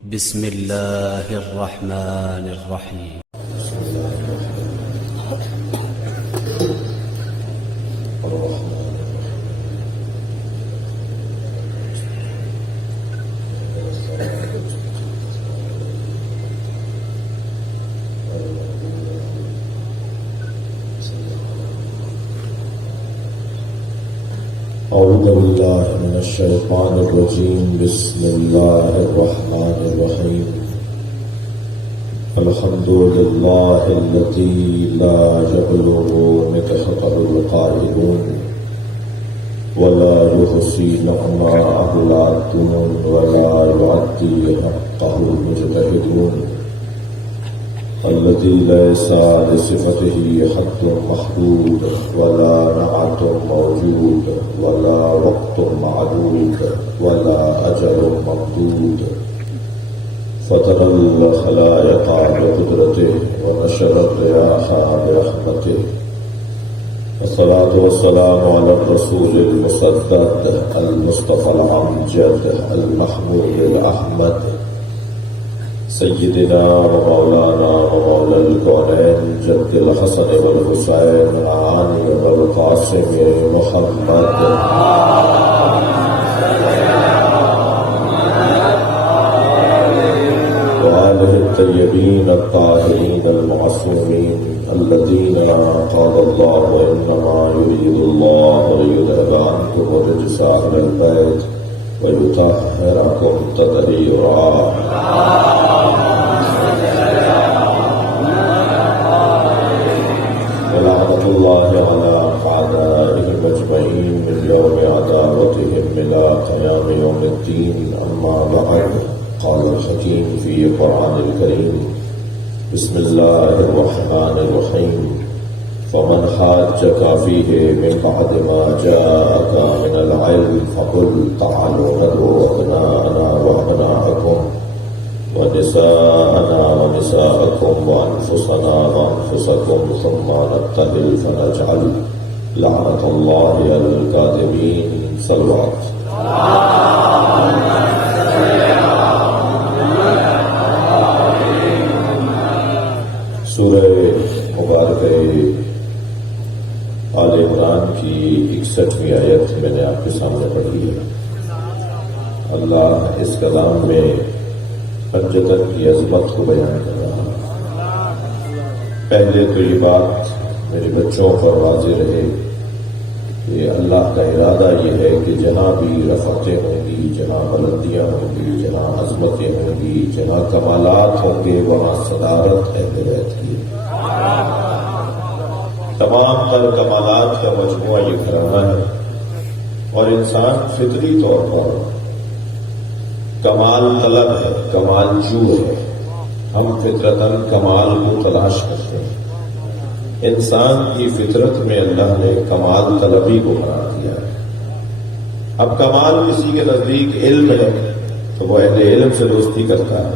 بسم الله الرحمن الرحيم. أعوذ بالله من الشيطان الرجيم. بسم الله الرحمن الرحيم. الحمد لله الذي لا يبلغ مدحته القائلون ولا يحصي نعماءه العادون ولا يعدي حقه المجتهدون، الذي ليس لصفته حد محدود ولا نعت موجود ولا وقت معدود ولا أجل ممدود، فطر الخلائق بقدرته ونشر الرياح برحمته، والصلاة والسلام على الرسول المصدق المصطفى الأمجد المحمود الأحمد سيدنا ومولانا ومولى الكونين جد الحسن والحسين علي والقاسم محمد وآله الطيبين الطاهرين المعصومين الذين قال الله إنما يريد الله ليذهب عنكم الرجس أهل البيت ويطهركم تطهيرا. ولعنة الله على أعدائهم أجمعين من يوم عداوتهم إلى قيام يوم الدين. أما بعد، قال الحكيم في القرآن الكريم: بسم الله الرحمن الرحيم. فمن حاجك فيه من بعد ما جاءك من العلم فقل تعالوا ندعو أبناءنا وأبناءكم ونساءنا ونساءكم وأنفسنا وأنفسكم ثم نبتهل فنجعل لعنة الله على الكاذبين. صلوات. سورہ مبارکہ آل عمران کی 61ویں آیت میں نے آپ کے سامنے پڑھی ہے. اللہ اس کلام میں حجت کی عظمت کو بیان کر رہا ہے. پہلے تو یہ بات میرے بچوں پر واضح رہے کہ اللہ کا ارادہ یہ ہے کہ جہاں بھی رفعتیں ہوں گی، جہاں بلندیاں ہوں گی، جہاں عظمتیں ہوں گی، جہاں کمالات ہوں گے، وہاں صدارت اہل بیت کی. تمام تر کمالات کا مجموعہ یہ گھرانہ ہے، اور انسان فطری طور پر کمال طلب ہے، کمال جو ہے. ہم فطرتاً کمال کو تلاش کرتے ہیں. انسان کی فطرت میں اللہ نے کمال طلبی کو قرار دیا ہے. اب کمال کسی کے نزدیک علم ہے تو وہ اہل علم سے دوستی کرتا ہے.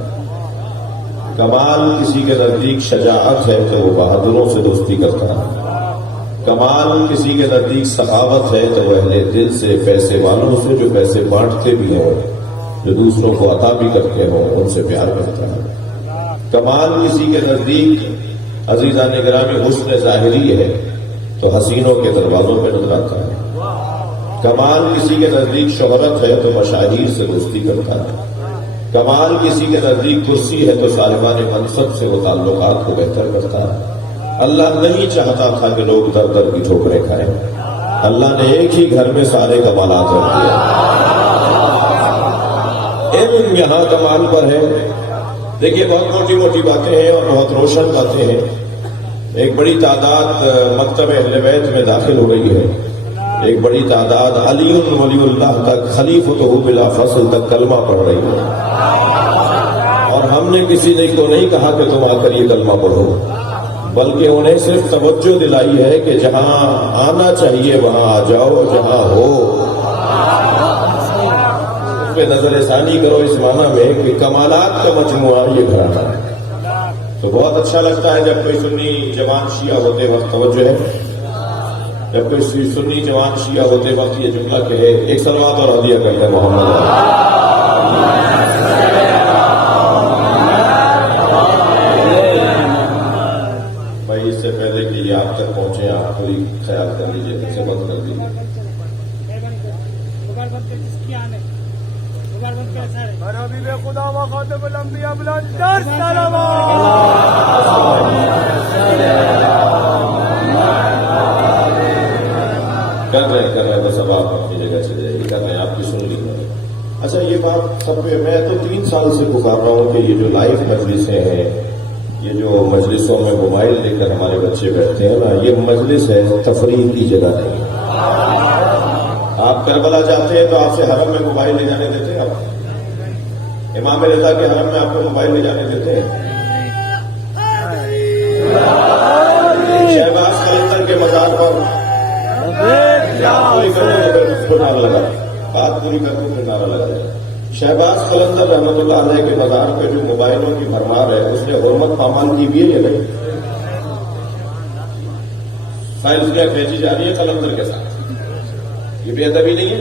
کمال کسی کے نزدیک شجاعت ہے تو وہ بہادروں سے دوستی کرتا ہے. کمال کسی کے نزدیک سخاوت ہے تو وہ اہل دل سے، پیسے والوں سے، جو پیسے بانٹتے بھی ہوں، جو دوسروں کو عطا بھی کرتے ہوں، ان سے پیار کرتا ہے. کمال کسی کے نزدیک عزیزان گرامی حسن ظاہری ہے تو حسینوں کے دروازوں پہ نظر آتا ہے. کمال کسی کے نزدیک شہرت ہے تو مشاہیر سے دوستی کرتا ہے. کمال کسی کے نزدیک کرسی ہے تو صاحبان منصب سے وہ تعلقات کو بہتر کرتا ہے. اللہ نہیں چاہتا تھا کہ لوگ در در کی ٹھوکریں کھائیں. اللہ نے ایک ہی گھر میں سارے کمالات رکھ دیا. علم یہاں کمال پر ہے. دیکھیے، بہت موٹی موٹی باتیں ہیں اور بہت روشن باتیں ہیں. ایک بڑی تعداد مکتب اہل بیت میں داخل ہو رہی ہے. ایک بڑی تعداد علی ولی اللہ تک، خلیفتہ بلا فصل تک کلمہ پڑھ رہی ہے. اور ہم نے کسی نے کو نہیں کہا کہ تم آ کر یہ کلمہ پڑھو، بلکہ انہیں صرف توجہ دلائی ہے کہ جہاں آنا چاہیے وہاں آ جاؤ، جہاں ہو اس پہ نظر ثانی کرو. اس معنی میں کہ کمالات کا مجموعہ یہ گھرانہ ہے. تو بہت اچھا لگتا ہے جب کوئی سنی جوان شیعہ ہوتے وقت، توجہ ہے، جب کوئی سنی جوان شیعہ ہوتے وقت یہ جملہ کہے، ایک صلوات اور ہدیہ کرتے محمد حبیب خدا و خاتم الانبیاء بلندتر صلوات. کر رہے بس اب آپ اپنی جگہ چلے جائیے، کر رہے ہیں، آپ کی سن لی. اچھا یہ بات سب پہ میں تو 3 سال سے پکار رہا ہوں کہ یہ جو لائیو مجلسیں ہیں، یہ جو مجلسوں میں موبائل لے کر ہمارے بچے بیٹھتے ہیں نا، یہ مجلس ہے، تفریح کی جگہ نہیں. آپ کربلا جاتے ہیں تو آپ سے حرم میں موبائل لے جانے دیتے ہیں؟ آپ امام رضا کے حرم میں آپ کو موبائل لے جانے دیتے ہیں؟ شہباز قلندر کے مزار پر بات پوری کر دوں پھر نعرہ لگا جائے. شہباز قلندر رحمۃ اللہ علیہ کے مزار پہ جو موبائلوں کی بھرمار ہے، اس نے حرمت پامال کی بھی ہے یا نہیں؟ فائلز کیا کھینچی جا رہی ہے قلندر کے ساتھ؟ یہ بے ادبی نہیں ہے؟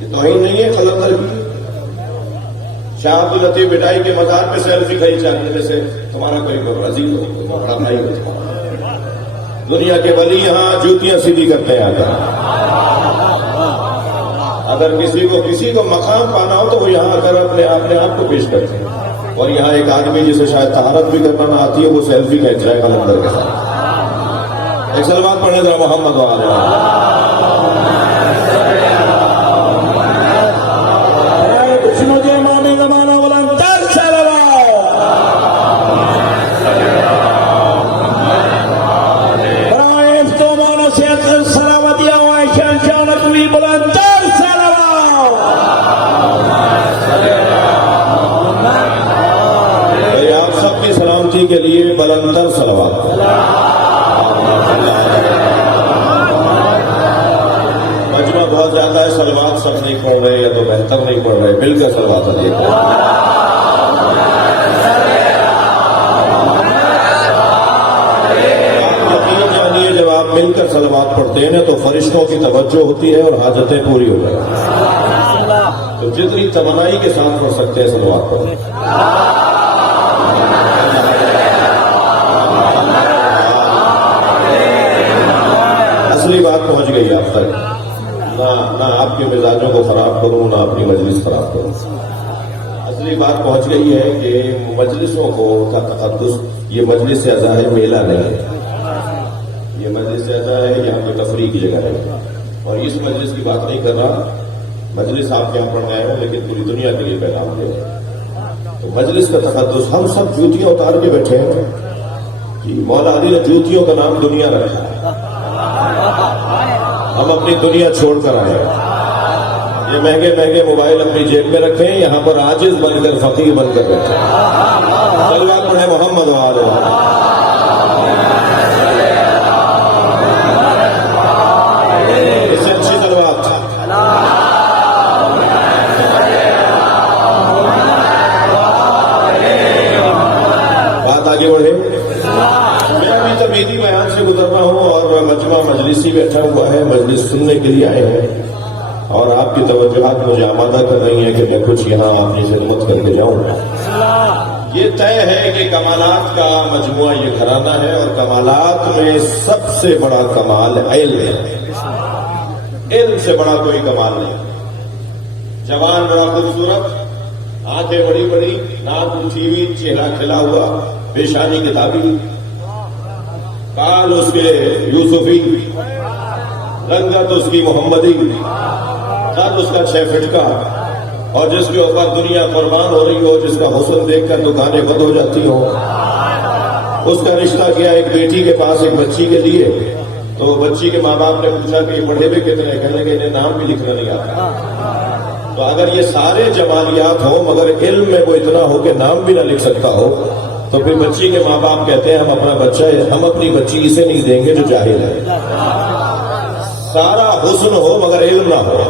یہ توہین نہیں ہے قلندر کی؟ شاہ عبد اللطیف بٹائی کے مزار پہ سیلفی کھینچی جا رہی ہے جیسے تمہارا کوئی عزیز ہو، کوئی بڑا بھائی ہو. دنیا کے ولی یہاں جوتیاں سیدھی کرتے ہیں. اگر کسی کو مقام پانا ہو تو وہ یہاں اگر اپنے آپ کو پیش کرتے ہیں. اور یہاں ایک آدمی جسے شاید طہارت بھی کرنا نہ آتی ہے، وہ سیلفی کھینچ رہا ہے قلندر کے ساتھ. ایک سلوات پڑھیں ذرا محمد وعلى کے لیے بلندر صلوات. مجمع بہت زیادہ ہے، صلوات سب نہیں پڑھ رہے یا تو بہتر نہیں پڑھ رہے، مل کر صلوات علیہ. یقین جانیے جب آپ مل کر صلوات پڑھتے ہیں نا تو فرشتوں کی توجہ ہوتی ہے اور حاجتیں پوری ہو جاتی ہیں. تو جتنی توانائی کے ساتھ پڑھ سکتے ہیں صلوات پڑھیں. اصلی بات پہنچ گئی آپ تک. نہ آپ کے مزاجوں کو خراب کروں، نہ اپنی مجلس خراب کروں. اصلی بات پہنچ گئی ہے کہ مجلسوں کا تقدس، یہ مجلس سے ازا ہے، میلہ نہیں ہے. یہ مجلس سے ازا ہے، یہاں کوئی تفریح کی جگہ نہیں. اور اس مجلس کی بات نہیں کر رہا، مجلس آپ یہاں پڑھنے آئے ہو لیکن پوری دنیا کے لیے پیغام دے رہے ہیں. تو مجلس کا تقدس، ہم سب جوتیاں اتار کے بیٹھے ہیں کہ مولا علی نے جوتیوں کا نام دنیا رکھا ہے. ہم اپنی دنیا چھوڑ کر آئے ہیں. یہ مہنگے مہنگے موبائل اپنی جیب میں رکھیں، یہاں پر عاجز بن کر فقیر بن کر بیٹھے. صلوات پڑھیں محمد وعلى. اس سے اچھی صلوات. بات آگے بڑھے. میں ابھی تمیدی بیان سے گزر رہا ہوں اور مجمع مجلسی بیٹھا ہوا ہے، مجلس سننے کے لیے آئے ہیں اور آپ کی توجہات مجھے آمادہ کر رہی ہیں کہ میں کچھ یہاں اپنی خدمت کر کے جاؤں. یہ طے ہے کہ کمالات کا مجموعہ یہ گھرانہ ہے اور کمالات میں سب سے بڑا کمال علم ہے. علم سے بڑا کوئی کمال نہیں. جوان بڑا خوبصورت، آنکھیں بڑی بڑی، ناک اونچی ہوئی، چہرہ کھلا ہوا، پیشانی کتابی، کال اس کے یوسفی، رنگت اس کی محمدی، قد اس کا 6 فٹ کا، اور جس کے اوپر دنیا قربان ہو رہی ہو، جس کا حسن دیکھ کر دکانیں بند ہو جاتی ہوں. اس کا رشتہ کیا ایک بیٹی کے پاس ایک بچی کے لیے، تو بچی کے ماں باپ نے پوچھا کہ پڑھے ہوئے کتنے؟ کہنے لگے انہیں نام بھی لکھنا نہیں آتا. تو اگر یہ سارے جمالیات ہوں مگر علم میں وہ اتنا ہو کہ نام بھی نہ لکھ سکتا ہو، تو پھر بچی کے ماں باپ کہتے ہیں ہم اپنی بچی اسے نہیں دیں گے جو جاہل ہے. سارا حسن ہو مگر علم نہ ہو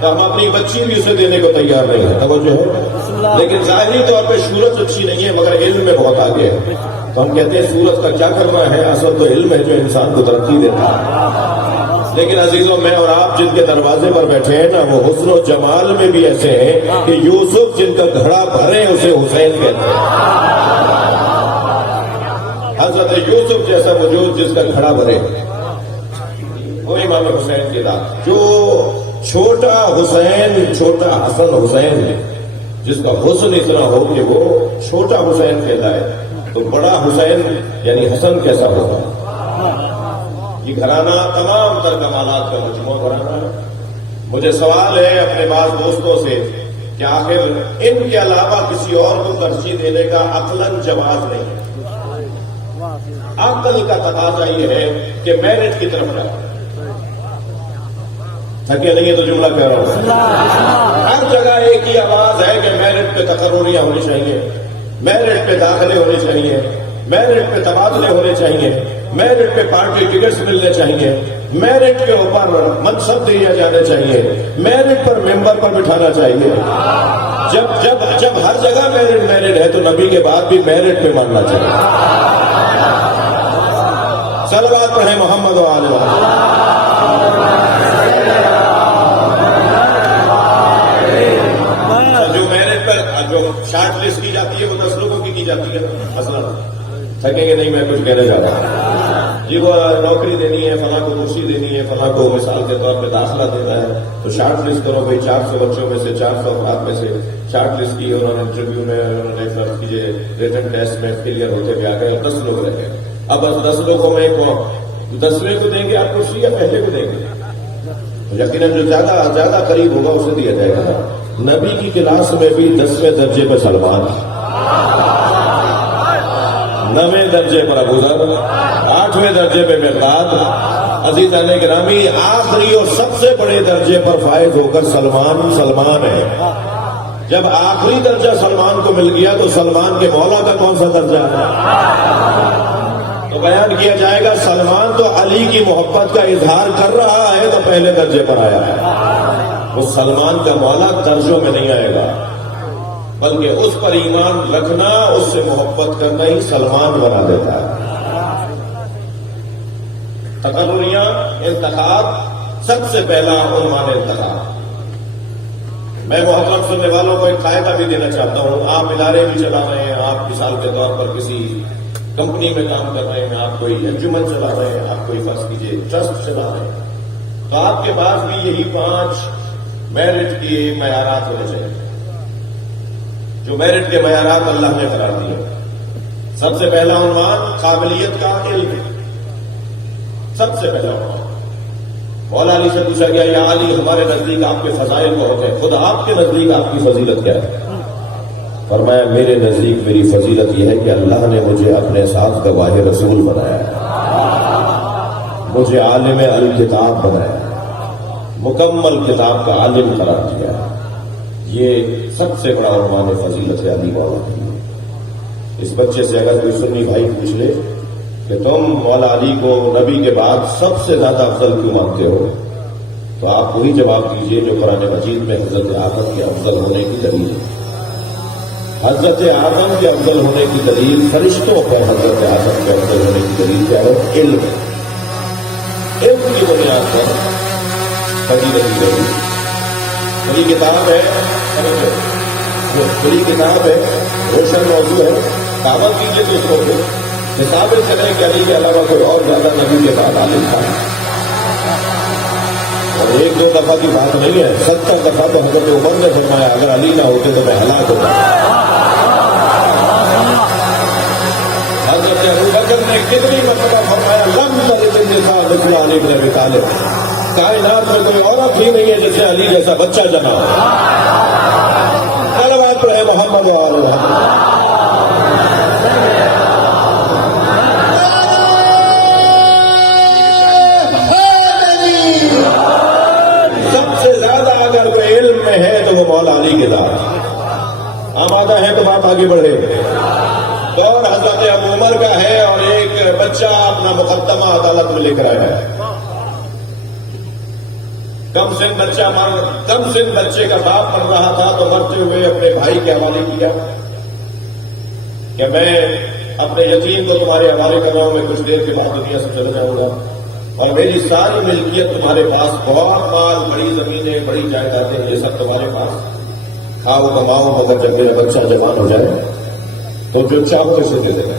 تو ہم اپنی بچی بھی اسے دینے کو تیار نہیں ہے. توجہ ہے. لیکن ظاہری طور پہ صورت اچھی نہیں ہے مگر علم میں بہت آگے ہے. تو ہم کہتے ہیں صورت کا کیا کرنا ہے، اصل تو علم ہے جو انسان کو ترقی دیتا ہے. لیکن عزیزوں، میں اور آپ جن کے دروازے پر بیٹھے ہیں نا، وہ حسن و جمال میں بھی ایسے ہیں کہ یوسف جن کا گھڑا بھرے اسے حسین کہتے ہیں. حضرت یوسف جیسا وجود جس کا گھڑا بھرے وہ امام حسین کی ذات. جو چھوٹا حسین، چھوٹا حسن حسین جس کا حسن اتنا ہو کہ وہ چھوٹا حسین کہلائے تو بڑا حسین یعنی حسن کیسا ہوگا؟ یہ گھرانہ تمام تر کمالات کا مجموعہ گھرانہ ہے. مجھے سوال ہے اپنے بعض دوستوں سے کہ آخر ان کے علاوہ کسی اور کو ترجیح دینے کا عقلاً جواز نہیں ہے. عقل کا تقاضا یہ ہے کہ میرٹ کی طرف جائے. تھکے نہیں ہے تو جملہ کہہ رہا ہوں. ہر جگہ ایک ہی آواز ہے کہ میرٹ پہ تقرریاں ہونی چاہیے, میرٹ پہ داخلے ہونے چاہیے, میرٹ پہ تبادلے ہونے چاہیے, میرٹ پہ پارٹی ٹکٹس ملنے چاہیے, میرٹ کے اوپر منصب دیا جانے چاہیے, میرٹ پر ممبر پر بٹھانا چاہیے. جب ہر جگہ میرٹ ہے تو نبی کے بعد بھی میرٹ پہ ماننا چاہیے. صلوات پڑھیں محمد و آل محمد. جو میرٹ پر جو شارٹ لسٹ کی جاتی ہے وہ 10 لوگوں کی جاتی ہے. اصلا تھکیں گے نہیں, میں کچھ کہنے جا رہا ہوں. جی وہ نوکری دینی ہے, فلاں کو کرسی دینی ہے, فلاں کو مثال کے طور پہ داخلہ دینا ہے تو شارٹ لسٹ کرو بھائی. 400 بچوں میں سے 400 افراد میں سے شارٹ لسٹ کی, انہوں نے انٹرویو میں انہوں نے فرض کیجیے ریٹن ٹیسٹ میں کلیئر ہوتے ہوئے آ گئے, 10 لوگ رہ گئے. اب بس 10 لوگوں میں 10ویں کو دیں گے آپ کرسی یا پہلے کو دیں گے؟ یقیناً جو زیادہ قریب ہوگا اسے دیا جائے گا. نبی کی کلاس میں بھی 10ویں درجے پہ سلمان, 9ویں درجے پر ابوذر, 8ویں درجے پہ مقداد. عزیزان گرامی, آخری اور سب سے بڑے درجے پر فائز ہو کر سلمان ہے. جب آخری درجہ سلمان کو مل گیا تو سلمان کے مولا کا کون سا درجہ ہے؟ تو بیان کیا جائے گا سلمان تو علی کی محبت کا اظہار کر رہا ہے تو پہلے درجے پر آیا ہے. وہ سلمان کا مولا درجوں میں نہیں آئے گا, بلکہ اس پر ایمان رکھنا, اس سے محبت کرنا ہی سلمان بنا دیتا ہے. تقرریاں, انتخاب, سب سے پہلا عنوان انتخاب. میں محترم سننے والوں کو ایک قاعدہ بھی دینا چاہتا ہوں. آپ ادارے بھی چلا رہے ہیں, آپ مثال کے طور پر کسی کمپنی میں کام کر رہے ہیں, آپ کوئی انجمن چلا رہے ہیں, آپ کوئی فرض کیجیے ٹرسٹ چلا رہے ہیں, تو آپ کے پاس بھی یہی 5 میرٹ کے معیارات ہونے چاہیے. جو میرٹ کے معیارات اللہ نے قرار دیے. سب سے پہلا عنوان قابلیت کا علم. سب سے پہلا عنوان. مولا علی سے پوچھا گیا یا علی ہمارے نزدیک آپ کے فضائل بہت ہیں, خود آپ کے نزدیک آپ کی فضیلت کیا ہے؟ فرمایا میرے نزدیک میری فضیلت یہ ہے کہ اللہ نے مجھے اپنے ساتھ گواہ رسول بنایا ہے, مجھے عالم الکتاب بنایا ہے, مکمل کتاب کا عالم قرار دیا ہے. یہ سب سے بڑا عنوان فضیلت ہے علی مولا کی. اس بچے سے اگر کوئی سنی بھائی پوچھ لے کہ تم مولا علی کو نبی کے بعد سب سے زیادہ افضل کیوں مانتے ہو, تو آپ وہی جواب دیجیے جو قرآن مجید میں حضرت آدم کے افضل ہونے کی دلیل ہے. حضرت آدم کے افضل ہونے کی دلیل, فرشتوں پر حضرت آدم کے افضل ہونے کی دلیل کیا ہے؟ علم. علم کی بنیاد پر فضیلت کی دلیل. بڑی کتاب ہے, بڑی کتاب ہے, روشن موضوع ہے, دعوت کیجیے تو اس کو حساب کریں کہ علی کے علاوہ کوئی اور زیادہ نبی کے بعد عالم تھا. اور 1-2 دفعہ کی بات نہیں ہے, 70 دفعہ تو حضرت عمر نے فرمایا اگر علی نہ ہوتے تو میں ہلاک ہوتا. حضرت ابوبکر نے کتنی مرتبہ فرمایا لم تلد النساء مثل علی بن ابی طالب, کائنات میں کوئی عورت ہی نہیں ہے جس سے علی جیسا بچہ جنا. صلوات پڑھیں محمد و آل محمد. ہے تو وہ مولا علی کے ساتھ آمادہ ہے تو بات آگے بڑھے. اور حضرت ابو عمر کا ہے اور ایک بچہ اپنا مقدمہ عدالت میں لے کر آیا ہے. کم سن بچے کا باپ مر رہا تھا تو مرتے ہوئے اپنے بھائی کے حوالے کیا کہ میں اپنے یتیم کو تمہارے حوالے کر رہا ہوں, میں کچھ دیر کے بعد دنیا سے چلا جاؤں گا اور میری ساری ملکیت تمہارے پاس, بہت مال, بڑی زمینیں, بڑی جائیدادیں, یہ سب تمہارے پاس, کھاؤ کماؤ, مگر جب میرا بچہ جوان ہو جائے تو جو چاہو اسے دے دینا.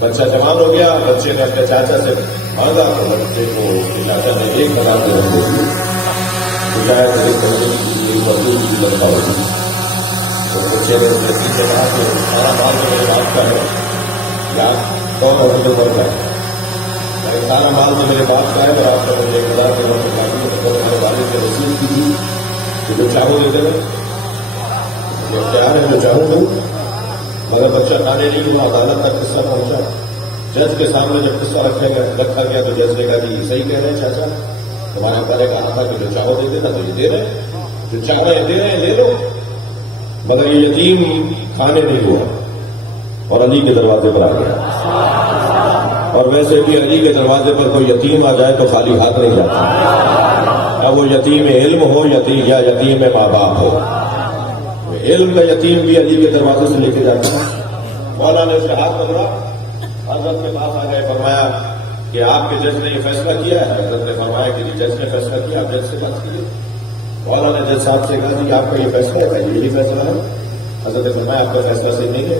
بچہ جوان ہو گیا, بچے نے اپنے چاچا سے مانگا تو بچے کو چاچا نے 1,000 درہم دے دی. مزدور کی تنخواہ ہوگی. تو بچے نے یتیم سے کہا کہ سارا مال تو میرے باپ کا ہے یا کون اور مجھے بڑھ جائے. سارا مال تو میرے باپ کا ہے اور آپ کا مجھے 1000 کے وقت باقی ہمارے والد سے وصول کی تھی کہ جو چاہو دیتے رہے. یہ اختیار ہے جو چاہوں دوں. مگر بچہ کھانے نہیں ہوا. عدالت تک قصہ پہنچا. جج کے سامنے جب قصہ رکھا گیا تو جج نے کہا کہ یہ صحیح کہہ رہے ہیں چاچا, تمہارے ابا نے کہا تھا کہ جو چاہو دے دینا تو یہ دے رہے ہیں, جو چاہ رہے ہیں دے رہے ہیں, لے لو. مگر یہ یتیم کھانے نہیں ہوا اور علی کے دروازے پر آ گیا. اور ویسے بھی علی کے دروازے پر کوئی یتیم آ جائے تو خالی ہاتھ نہیں جاتا, یا وہ یتیم علم ہو یا یتیم ماں باپ ہو. علم کا یتیم بھی علی کے دروازے سے لے کے جاتا ہے. مولا نے اس کا ہاتھ پکڑا, حضرت کے پاس آ گئے, فرمایا کہ آپ کے جج نے یہ فیصلہ کیا ہے. حضرت نے فرمایا کہ جج نے فیصلہ کیا, آپ جج سے بات کیجیے. مولا نے جج صاحب سے کہا جی آپ کا یہ فیصلہ ہے, یہی فیصلہ ہے. حضرت نے فرمایا آپ کا فیصلہ صحیح نہیں ہے.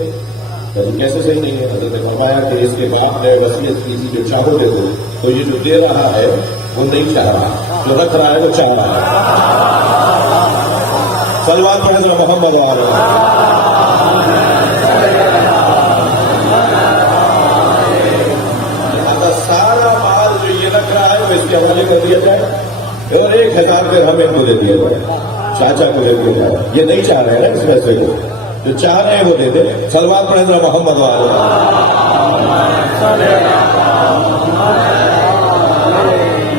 کیسے صحیح نہیں ہے؟ حضرت نے فرمایا کہ اس کے باپ نے وصیت کی تھی جو چاہو دے دو, تو یہ جو دے رہا ہے وہ نہیں چاہ رہا, جو رکھ رہا ہے وہ چاہ رہا ہے. صلوات پڑھیں حضرت محمد علیہ. سارا مال جو یہ رکھ رہا ہے وہ اس کے حوالے کر دیا جائے اور 1000 درہم ان کو دے دیا جائے, چاچا کو دے دیا جائے. یہ نہیں چاہ رہے ہیں اس فیصلے کو, جو چاہ رہے ہیں وہ دے دیں. صلوات پڑھیں حضرت محمد علیہ.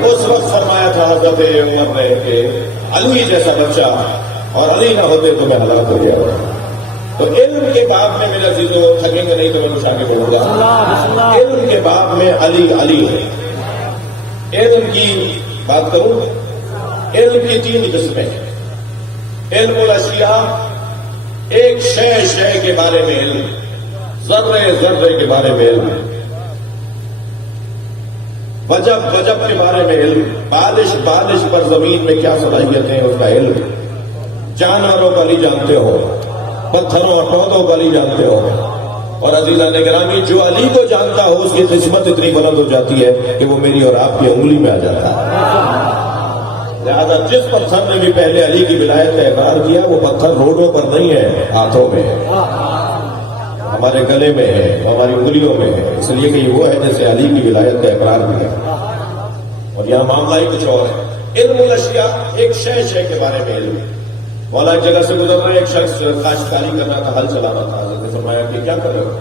اس وقت فرمایا تھا حضرت عمر نے کہ علی جیسا بچہ اور علی نہ ہوتے تو میں ہلاک ہو گیا. تو علم کے باب میں میرا عزیزو تھکیں گے نہیں تو میں کچھ آگے بڑھوں گا. علم کے باب میں علی ہے. علم کی بات کروں, علم کی 3 قسمیں ہیں. علم الاشیاء, ایک شے کے بارے میں علم, ذرے کے بارے میں علم, وجب کے بارے میں علم, بالش پر زمین میں کیا صلاحیت ہے اس کا علم, جانوروں کا علی جانتے ہو, پتھروں اور پودوں کا علی جانتے ہو. اور عزیزان گرامی, جو علی کو جانتا ہو اس کی قسمت اتنی بلند ہو جاتی ہے کہ وہ میری اور آپ کی انگلی میں آ جاتا ہے. لہذا جس پتھر نے بھی پہلے علی کی ولایت کا اقرار کیا وہ پتھر روڈوں پر نہیں ہے, ہاتھوں میں ہے, ہمارے گلے میں ہے, ہماری انگلیوں میں ہے. اس لیے کہ یہ وہ ہے جیسے علی کی ولایت کا اقرار کیا. اور یہاں معاملہ ہی کچھ اور ہے. علم الاشیاء, ایک شے کے بارے میں علم. مولا ایک جگہ سے گزر رہے, ایک شخص کاشتکاری کرنا تھا, ہل چلانا تھا. حضرت نے فرمایا کہ کیا کر رہے ہو؟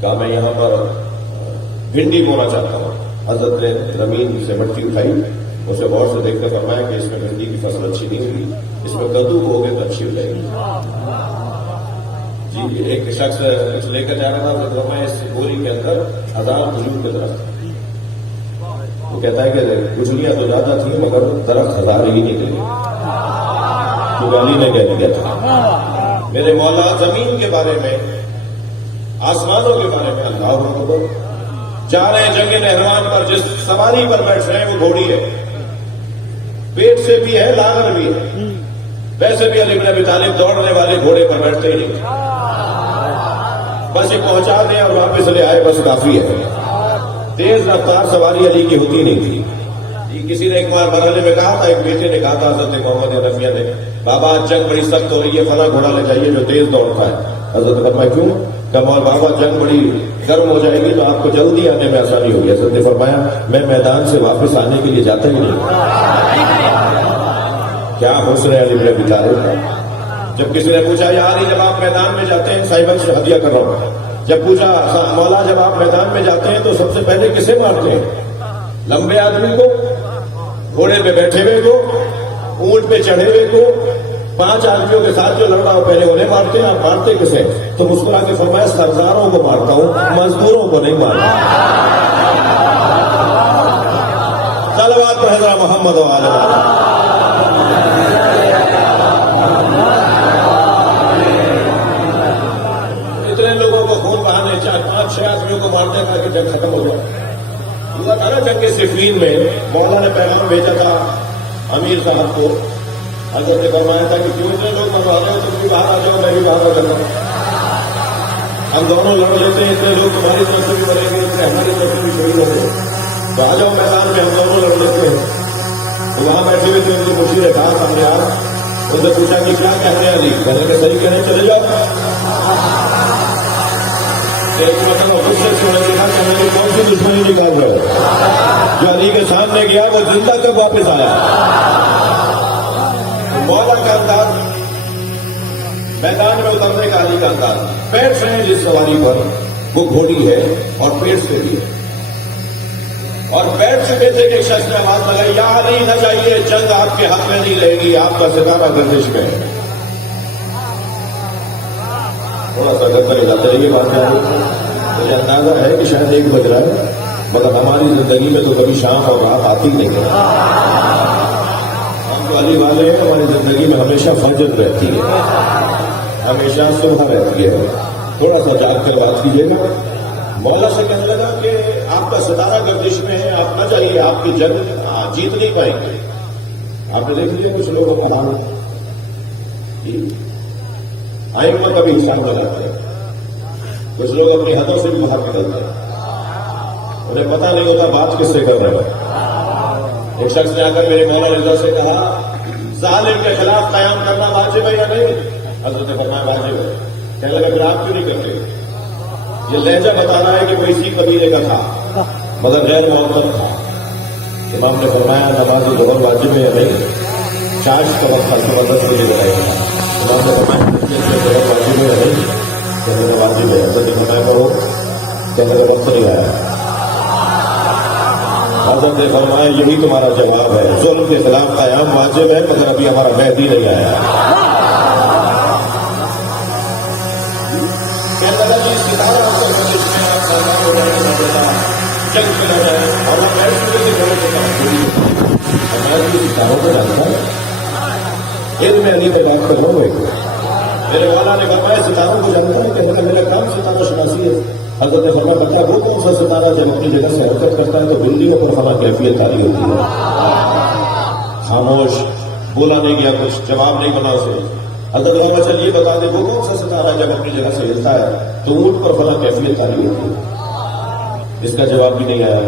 کہا میں یہاں پر بھنڈی بونا چاہتا ہوں. حضرت نے زمین سے مٹی اٹھائی, اسے غور سے دیکھ کر فرمایا کہ اس میں بھنڈی کی فصل اچھی نہیں ہوئی, اس میں کدو ہوگے تو اچھی ہو جائے گی. جی ایک شخص کچھ لے کر جا رہا تھا, تو میں اس بوری کے اندر 1000 کھجور کے درخت. وہ کہتا ہے کہ گجریاں تو زیادہ تھیں مگر درخت 1000 ہی نکلے. جو علی نے کہہ دیا تھا. میرے مولا زمین کے بارے میں, آسمانوں کے بارے میں اللہ اکبر. جا رہے ہیں جنگ نہروان پر, جس سواری پر بیٹھ رہے ہیں وہ گھوڑی ہے, پیٹ سے بھی ہے لاغر بھی ہے. ویسے بھی علی بن ابی طالب دوڑنے والے گھوڑے پر بیٹھتے ہی نہیں, بس یہ پہنچا دیں اور واپس لے آئے بس کافی ہے. تیز رفتار سواری علی کی ہوتی نہیں تھی. کسی نے ایک بار مرحلے میں کہا تھا, ایک بیٹے نے کہا تھا حضرت محمد حنفیہ نے, بابا جنگ بڑی سخت ہو رہی ہے, فلاں گھوڑا لے جائیے جو تیز دوڑتا ہے. حضرت نے فرمایا کیوں؟ کہ مول بابا جنگ بڑی گرم ہو جائے گی تو آپ کو جلدی آنے میں آسانی ہوگی. حضرت نے فرمایا میں میدان سے واپس آنے کے لیے جاتا ہی نہیں. کیا حسن ہے علی بن ابی طالب کا. جب کسی نے پوچھا یار جب آپ میدان میں جاتے ہیں, صاحبان سے ہدیہ کر رہا ہوں, جب پوچھا مولا جب آپ میدان میں جاتے ہیں تو سب سے پہلے کسے مارتے ہیں؟ لمبے آدمی کو, گھوڑے پہ بیٹھے ہوئے کو, اونٹ پہ چڑھے ہوئے کو, 5 آدمیوں کے ساتھ جو لڑ رہا ہو پہلے انہیں مارتے ہیں, آپ مارتے کسے؟ تو مسکرا کے فرمایا سرداروں کو مارتا ہوں, مزدوروں کو نہیں مارتا. صلوات پر حضرت محمد علیہ. اتنے لوگوں کو خون بہانے 4-5-6 آدمیوں کو مارنے کا کہ جنگ ختم ہو جائے. ہوا تھا نا جنگ صفین میں, مولا نے پیغام بھیجا تھا امیر صاحب کو. حضرت نے فرمایا تھا کہ کیوں اتنے لوگ مروا رہے ہو, تم بھی باہر آ جاؤ, میں بھی باہر آ جاتا ہوں. ہم دونوں لڑ لیتے ہیں, اتنے لوگ تمہاری طرف سے بھی بڑھیں گے, اتنے ہماری طرف سے بھی شہید ہوں گے, تو آ جاؤ میدان میں, ہم دونوں لڑ لیتے ہیں. تو وہاں بیٹھے ہوئے تھے, ان کو مشیر نے کہا تھا یار ان سے پوچھا کہ کیا کہتے ہیں علی؟ کہنے کہ صحیح کہنے چلے جاؤ. ایک مطلب غصے سے انہیں کہا کہ میری کون سی دشمنی نکال رہے ہو؟ جو علی کے سامنے گیا وہ زندہ کب واپس آیا؟ مولا کا انداز میدان میں اترنے کا علی کا انداز پیٹ سے ہے جس سواری پر وہ گھوڑی ہے اور پیٹ سے بھی ہے. اور پیٹ سے بیٹھے کے شخص نے آواز لگائی یا علی نہ جائیے, جنگ آپ کے حق میں نہیں رہے گی, آپ کا ستارہ گردش میں ہے. تھوڑا سا گردن ہلاتے رہیے بات ہے. مجھے اندازہ ہے کہ شاید 1 بج رہا ہے, مگر ہماری زندگی میں تو کبھی شام اور رات آتی نہیں ہے. ہم تو علی والے ہیں, ہماری زندگی میں ہمیشہ فجر رہتی ہے, ہمیشہ صبح رہتی ہے. تھوڑا سا جاگ کر بات کیجیے گا. مولا سے کہنے لگا کہ آپ کا ستارہ گردش میں ہے, آپ نہ جائیے, آپ کی جنگ جیت نہیں پائیں گے. آپ نے دیکھ لیا کچھ لوگوں کا حال آئیں میں کبھی حساب لگاتے ہیں, کچھ لوگ اپنی حدوں سے بھی باہر نکلتے ہیں, انہیں پتہ نہیں ہوتا بات کس سے کر رہے ہیں. ایک شخص نے آ کر میرے مولا رضا سے کہا ظالم کے خلاف قیام کرنا واجب ہے یا نہیں؟ حضرت نے فرمایا واجب ہے. کہنے لگا پھر آپ کیوں نہیں کرتے؟ یہ لہجہ بتا رہا ہے کہ وہ اسی قبیلے کا تھا مگر غیر معتد تھا. امام نے فرمایا نماز ظہر واجب ہے یا نہیں؟ چارج کا وقت تھا, زبردست کے لیے لگائے گا. امام نے فرمایا ظہر واجب ہے یا نہیں؟ کہنے لگا واجب ہے. حضرت نے فرمایا کرو, کہنے لگا وقت نہیں آیا. حضرت نے فرمایا یہی تمہارا جواب ہے, ظلم کے خلاف قیام واجب ہے مگر ابھی ہمارا مہدی نہیں آیا. کہنے لگا کہ ستارہ آپ کا گردش میں آپ سرکار ہو جائے جنگ چلا جائے اور آپ ایسے سے گھروں سے کام کری. ہمارے بھی ستاروں کو جانتا ہے, علم میں علی پہ بات کر رہا ہوں. میرے مولا نے فرمایا ستاروں کو جانتا ہے. کہنے لگا میرا کام ستارہ شناسی ہے. حضرت نے فرمایا بتا وہ کون سا ستارہ جب اپنی جگہ سے حرکت کرتا ہے تو بلندیوں پر ہمارا کیفیت تاری ہوتی ہے. خاموش, بولا نہیں گیا, کچھ جواب نہیں بنا اسے. حضرت نے چل یہ بتا دے وہ کون سا ستارہ جب اپنی جگہ سے ہلتا ہے تو اونٹ پر فلاں کیفیت تاری ہوتی ہے. اس کا جواب بھی نہیں آیا.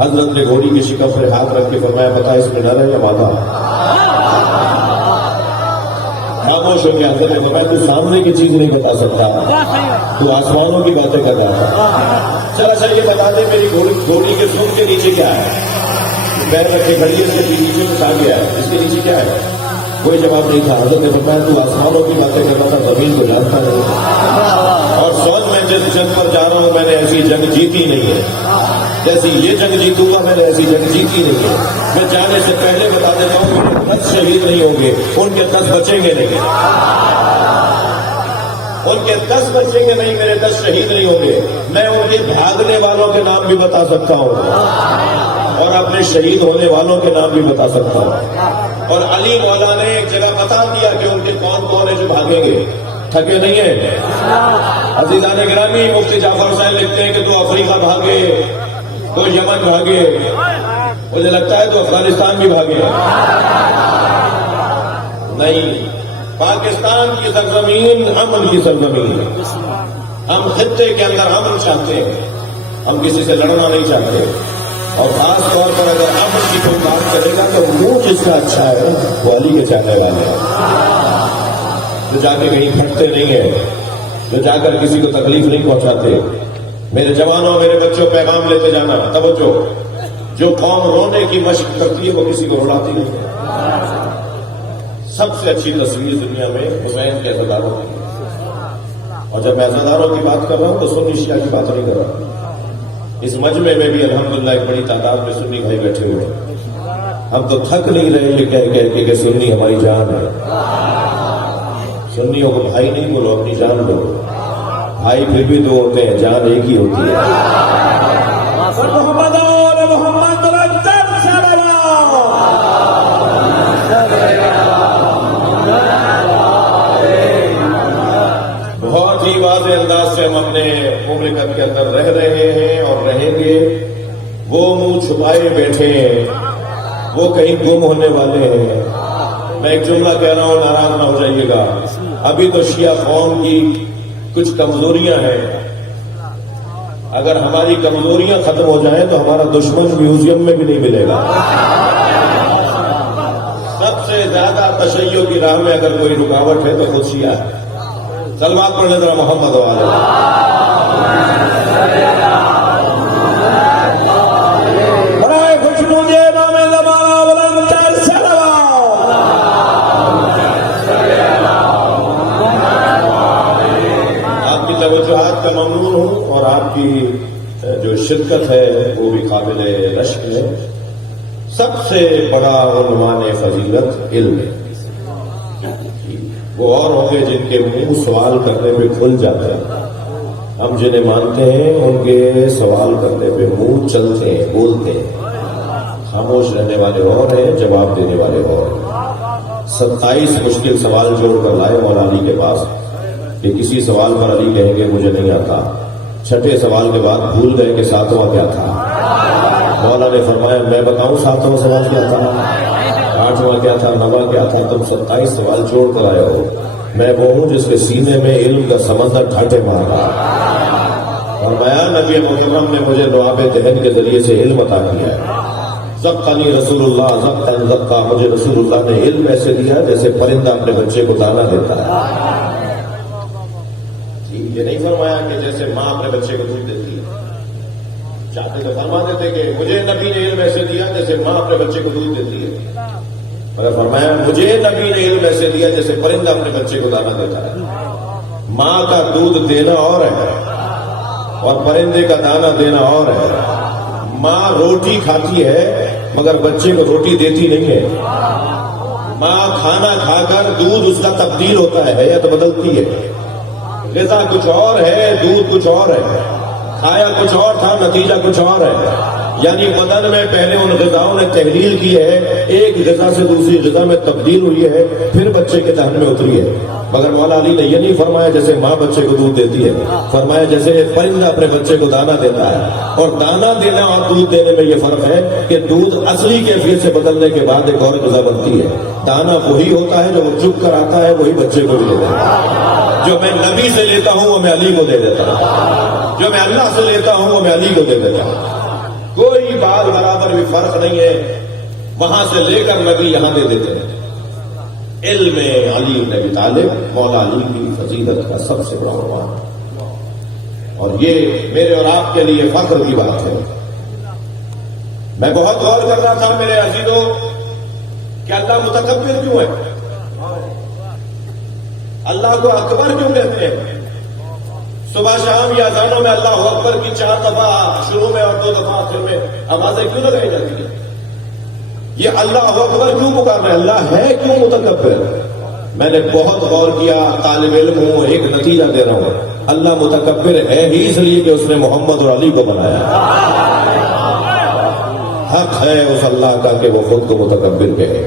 حضرت نے گھوڑی کی شکم پر ہاتھ رکھ کے فرمایا بتا اس میں نر ہے یا مادہ؟ خاموش ہو گیا. حضرت نے فرمایا تو سامنے کی چیز نہیں بتا سکتا, تو آسمانوں کی باتیں کر رہا تھا. چل اچھا یہ بتا دے میری گھوڑی کے سر کے نیچے کیا ہے؟ پیر رکھے کھڑی ہے, اس کے نیچے میں کھا گیا ہے, اس کے نیچے کیا ہے؟ کوئی جواب نہیں تھا. حضرت نے فرمایا تو آسمانوں کی باتیں کرنا تھا, زمین کو جانتا نہیں. اور سوچ میں جس جنگ پر جا رہا ہوں میں نے ایسی جنگ جیتی نہیں ہے, جیسی یہ جنگ جیتوں گا میں نے ایسی جنگ جیتی نہیں ہے. میں جانے سے پہلے بتا دیتا ہوں 10 شہید نہیں ہوں گے, ان کے 10 بچیں گے نہیں. ان کے 10 بچیں گے نہیں, میرے 10 شہید نہیں ہوں گے. میں ان کے بھاگنے والوں کے نام بھی بتا سکتا ہوں اور اپنے شہید ہونے والوں کے نام بھی بتا سکتا ہوں. اور علی مولا نے ایک جگہ بتا دیا کہ ان کے کون کون ہیں جو بھاگیں گے. تھکے نہیں ہیں عزیزان گرامی. مفتی جعفر صاحب لکھتے ہیں کہ تو افریقہ بھاگے, تو یمن بھاگے, مجھے لگتا ہے تو افغانستان بھی بھاگے. نہیں, پاکستان کی سرزمین امن کی سرزمین ہے. ہم خطے کے اندر امن چاہتے ہیں, ہم کسی سے لڑنا نہیں چاہتے. اور خاص طور پر اگر امن کی کوئی بات کرے گا تو منہ جس کا اچھا ہے وہ علی کے چاہنے والے ہیں, جو جا کے کہیں پھٹتے نہیں ہیں, جو جا کر کسی کو تکلیف نہیں پہنچاتے. میرے جوانوں, میرے بچوں, پیغام لیتے جانا, توجہ. جو قوم رونے کی مشق کرتی ہے وہ کسی کو رلاتی نہیں ہے. سب سے اچھی تصویر دنیا میں حسین کے عزاداروں کی, اور جب میں عزاداروں کی بات کر رہا ہوں تو سنی شیعہ کی بات نہیں کر رہا. اس مجمع میں بھی الحمدللہ ایک بڑی تعداد میں سنی بھائی بیٹھے ہوئے ہیں. ہم تو تھک نہیں رہے یہ کہہ کہ سنی ہماری جان ہے. سنیوں کو بھائی نہیں بولو, اپنی جان لو. بھائی پھر بھی 2 ہوتے ہیں, جان ایک ہی ہوتی ہے. بہت ہی واضح انداز سے ہم اپنے مملکت کے اندر رہ رہے ہیں اور رہیں گے. وہ منہ چھپائے بیٹھے ہیں, وہ کہیں گم ہونے والے ہیں. میں ایک جملہ کہہ رہا ہوں, ناراض نہ ہو جائیے گا. ابھی تو شیعہ قوم کی کچھ کمزوریاں ہیں. اگر ہماری کمزوریاں ختم ہو جائیں تو ہمارا دشمن میوزیم میں بھی نہیں ملے گا. سب سے زیادہ تشیع کی راہ میں اگر کوئی رکاوٹ ہے تو خود شیعہ ہے. سلوات پڑھنے ذرا محمد والے. برائے خوشبو دے امام زمانہ بلند تر سلوات. آپ کی توجہات کا ممنون ہوں اور آپ کی جو شرکت ہے وہ بھی قابل رشک ہے. سب سے بڑا عنوان فضیلت علم ہے. وہ اور ہوں گے جن کے منہ سوال کرنے پہ کھل جاتے ہیں. ہم جنہیں مانتے ہیں ان کے سوال کرنے پہ منہ چلتے ہیں، بولتے ہیں. خاموش رہنے والے اور ہیں، جواب دینے والے اور ہیں. 27 مشکل سوال جوڑ کر لائے مولا علی کے پاس کہ کسی سوال پر علی کہیں گے مجھے نہیں آتا. 6 سوال کے بعد بھول گئے کہ 7واں کیا تھا. مولا نے فرمایا میں بتاؤں 7واں سوال کیا تھا، 8واں کیا تھا، 9واں کیا تھا. تم 27 سوال جوڑ کر آئے ہو. میں وہ ہوں جس کے سینے میں علم کا سمندر ڈھاٹے مار رہا. اور میں نبی محترم نے مجھے لعاب دہن کے ذریعے سے علم عطا کیا ہے. ذقنی رسول اللہ ذقن ذقا. مجھے رسول اللہ نے علم ایسے دیا جیسے پرندہ اپنے بچے کو دانا دیتا ہے. یہ نہیں فرمایا کہ جیسے ماں اپنے بچے کو دودھ دیتی ہے. چاہتے تو فرما دیتے کہ مجھے نبی نے علم ایسے دیا جیسے ماں اپنے بچے کو دودھ دیتی ہے. مگر فرمایا مجھے نبی نے علم ایسے دیا جیسے پرندہ اپنے بچے کو دانا دیتا ہے. ماں کا دودھ دینا اور ہے اور پرندے کا دانا دینا اور ہے. ماں روٹی کھاتی ہے مگر بچے کو روٹی دیتی نہیں ہے. ماں کھانا کھا کر دودھ اس کا تبدیل ہوتا ہے یا تو بدلتی ہے. غذا کچھ اور ہے، دودھ کچھ اور ہے. کھایا کچھ اور تھا، نتیجہ کچھ اور ہے. یعنی بدن میں پہلے ان غذاؤں نے تحلیل کی ہے، ایک غذا سے دوسری غذا میں تبدیل ہوئی ہے، پھر بچے کے دہن میں اتری ہے. مگر مولا علی نے یہ نہیں فرمایا جیسے ماں بچے کو دودھ دیتی ہے. فرمایا جیسے ایک پرندہ اپنے بچے کو دانا دیتا ہے. اور دانا دینا اور دودھ دینے میں یہ فرق ہے کہ دودھ اصلی کیفیت سے بدلنے کے بعد ایک اور غذا بنتی ہے. دانا وہی ہوتا ہے جو وہ چپ کر آتا ہے، وہی بچے کو بھی دے دیتا ہے. جو میں نبی سے لیتا ہوں وہ میں علی کو دے دیتا ہوں. جو میں اللہ سے لیتا ہوں وہ میں علی کو دے دیتا ہوں. کوئی بات برابر بھی فرق نہیں ہے. وہاں سے لے کر نبی یہاں دے دیتے ہیں. علم علی بن ابی طالب مولا علی کی فضیلت کا سب سے بڑا عنوان ہے. اور یہ میرے اور آپ کے لیے فخر کی بات ہے. میں بہت غور کر رہا تھا میرے عزیزوں کہ اللہ متکبر کیوں ہے؟ اللہ کو اکبر کیوں کہتے ہیں؟ صبح شام یا اذانوں میں اللہ اکبر کی 4 دفعہ شروع میں اور 2 دفعہ آخر میں آوازیں کیوں لگائی جاتی ہیں؟ یہ اللہ اکبر کیوں پکار رہے ہیں؟ اللہ ہے کیوں متکبر؟ میں نے بہت غور کیا، طالب علم ہوں، ایک نتیجہ دے رہا ہوں. اللہ متکبر ہے ہی اس لیے کہ اس نے محمد اور علی کو بنایا. حق ہے اس اللہ کا کہ وہ خود کو متکبر کہے.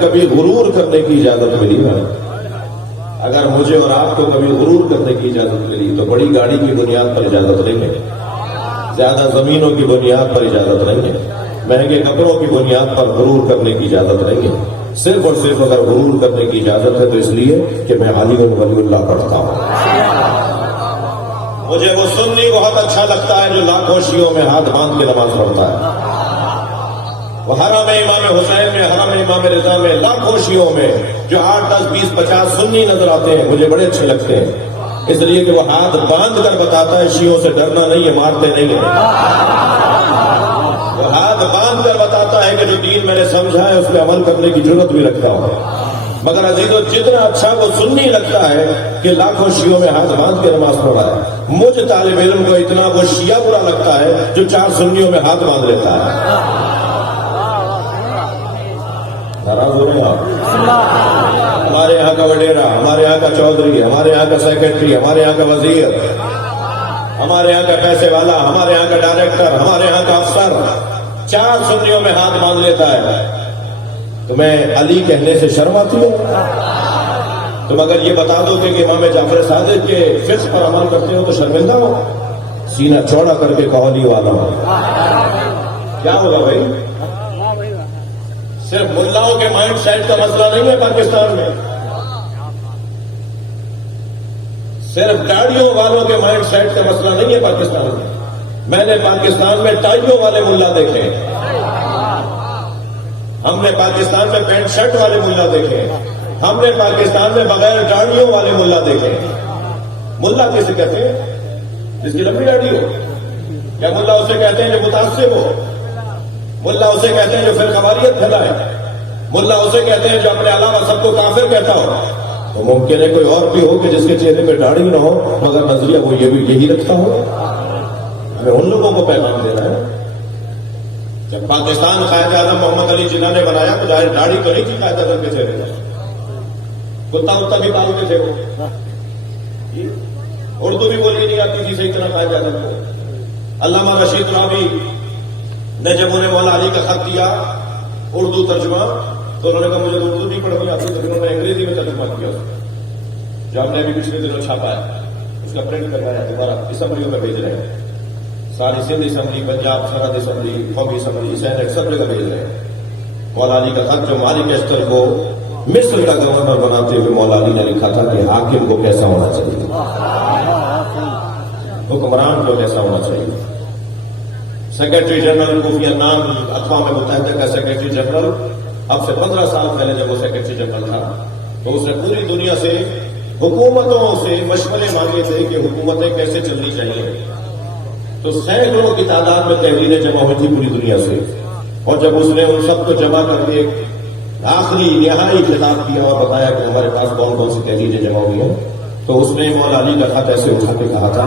کبھی غرور کرنے کی اجازت ملی نا، اگر مجھے اور آپ کو کبھی غرور کرنے کی اجازت ملی تو بڑی گاڑی کی بنیاد پر اجازت نہیں ہے، زیادہ زمینوں کی بنیاد پر اجازت نہیں ہے، مہنگے کپڑوں کی بنیاد پر غرور کرنے کی اجازت نہیں ہے. صرف اور صرف اگر غرور کرنے کی اجازت ہے تو اس لیے کہ میں علی ولی اللہ پڑھتا ہوں. مجھے وہ سنی بہت اچھا لگتا ہے جو لاکھوں شیعوں میں ہاتھ باندھ کے نماز پڑھتا ہے. وہ حرم امام حسین میں، حرم امام رضا میں، لاکھوں شیعوں میں جو 8 10 20 50 سنی نظر آتے ہیں مجھے بڑے اچھے لگتے ہیں، اس لیے کہ وہ ہاتھ باندھ کر بتاتا ہے شیعوں سے ڈرنا نہیں ہے، مارتے نہیں ہیں. وہ ہاتھ باندھ کر بتاتا ہے کہ جو دین میں نے سمجھا ہے اس پہ عمل کرنے کی ضرورت بھی رکھتا ہوں. مگر عزیزو جتنا اچھا وہ سنی لگتا ہے کہ لاکھوں شیعوں میں ہاتھ باندھ کے نماز پڑھا ہے، مجھ طالب علم کو اتنا وہ شیعہ برا لگتا ہے جو 4 سنیوں میں ہاتھ باندھ لیتا ہے. ناراض ہو رہے ہیں آپ؟ ہمارے یہاں کا وڈیرا، ہمارے یہاں کا چودھری، ہمارے یہاں کا سیکرٹری، ہمارے یہاں کا وزیر، ہمارے یہاں کا پیسے والا، ہمارے یہاں کا ڈائریکٹر، ہمارے یہاں کا افسر 4 سنیوں میں ہاتھ باندھ لیتا ہے. تمہیں علی کہنے سے شرم آتی ہے؟ تم اگر یہ بتا دو کہ امام جعفر صادق کے فقہ پر عمل کرتے ہو تو شرمندہ ہو. سینہ چوڑا کر کے کوہلی والا ہو. کیا ہوگا بھائی؟ صرف ملاؤں کے مائنڈ سیٹ کا مسئلہ نہیں ہے پاکستان میں، صرف داڑھیوں والوں کے مائنڈ سیٹ کا مسئلہ نہیں ہے پاکستان میں. میں نے پاکستان میں ٹائیوں والے ملا دیکھے، ہم نے پاکستان میں پینٹ شرٹ والے ملا دیکھے، ہم نے پاکستان میں بغیر داڑھیوں والے ملا دیکھے. ملا کیسے کہتے ہیں؟ جس کی لمبی داڑھی ہو. یا ملا اسے کہتے ہیں جو متعصب ہو. ملا اسے کہتے ہیں جو پھر قواریت پھیلائے. ملا اسے کہتے ہیں جو اپنے علاوہ سب کو کافر کہتا ہو. تو ممکن ہے کوئی اور بھی ہو کہ جس کے چہرے پہ داڑھی نہ ہو مگر نظریہ وہ یہی رکھتا ہو. ہمیں ان لوگوں کو پیغام دینا ہے. جب پاکستان قائد اعظم محمد علی جناح نے بنایا تو ظاہر داڑھی تو نہیں تھی قائد اعظم کے چہرے پر. کتا وتا بھی پالتے تھے وہ. اردو بھی بولی نہیں آتی تھی صحیح طرح قائد اعظم کو. علامہ رشید راوی نے جب انہیں مولا علی کا خط دیا اردو ترجمہ تو انہوں نے کہا مجھے اردو نہیں پڑھنی آتی، تو انہوں نے انگریزی میں ترجمہ کیا اس کا، جو ہم نے ابھی پچھلے دنوں چھاپا ہے. اس کا پرنٹ کروایا دوبارہ اسمبلیوں میں بھیج رہے ہیں. ساری سندھ اسمبلی، پنجاب سرحد اسمبلی، قومی اسمبلی، سینٹ سب جگہ بھیج رہے ہیں. مولا علی کا خط جو مالک اشتر کو مصر کا گورنر بناتے ہوئے مولا علی نے لکھا تھا کہ حاکم کو کیسا ہونا چاہیے، حکمران کو کیسا ہونا چاہیے. سیکرٹری جنرل کوفی عنان اقوام متحدہ کا سیکرٹری جنرل اب سے 15 سال پہلے جب وہ سیکرٹری جنرل تھا تو اس نے پوری دنیا سے حکومتوں سے مشورے مانگے تھے کہ حکومتیں کیسے چلنی چاہیے. تو سینکڑوں کی تعداد میں تحریریں جمع ہوئی تھی پوری دنیا سے، اور جب اس نے ان سب کو جمع کر کے آخری نہائی خطاب کیا اور بتایا کہ ہمارے پاس کون کون سی تحریریں جمع ہوئی ہیں، تو اس نے مولا علی کا خط ایسے اٹھا کے کہا تھا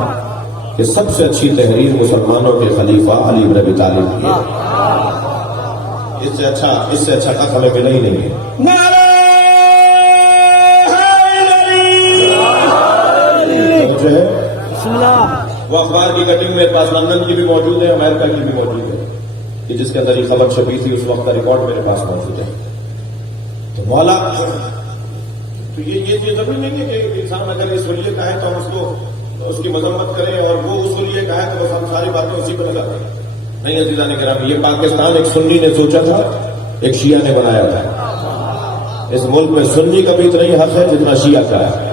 کہ سب سے اچھی تحریر مسلمانوں کے خلیفہ علی بن ابی طالب کی ہے. اس سے اچھا خط ہمیں ملا ہی نہیں ہے. وہ اخبار کی کٹنگ میرے پاس لندن کی بھی موجود ہے، امریکہ کی بھی موجود ہے، کہ جس کے اندر یہ خبر چھپی تھی اس وقت کا ریکارڈ میرے پاس موجود ہے. تو مولا تو یہ ضروری نہیں ہے کہ انسان اگر اس ولیے کا ہے تو ہم اس کو اس کی مذمت کریں اور وہ اس ولیے کا ہے تو بس ہم ساری باتیں اسی پر لگا دیں. نہیں عزیزان کرام، یہ پاکستان ایک سنی نے سوچا تھا، ایک شیعہ نے بنایا تھا. اس ملک میں سنی کا بھی اتنا ہی حق ہے جتنا شیعہ کا ہے.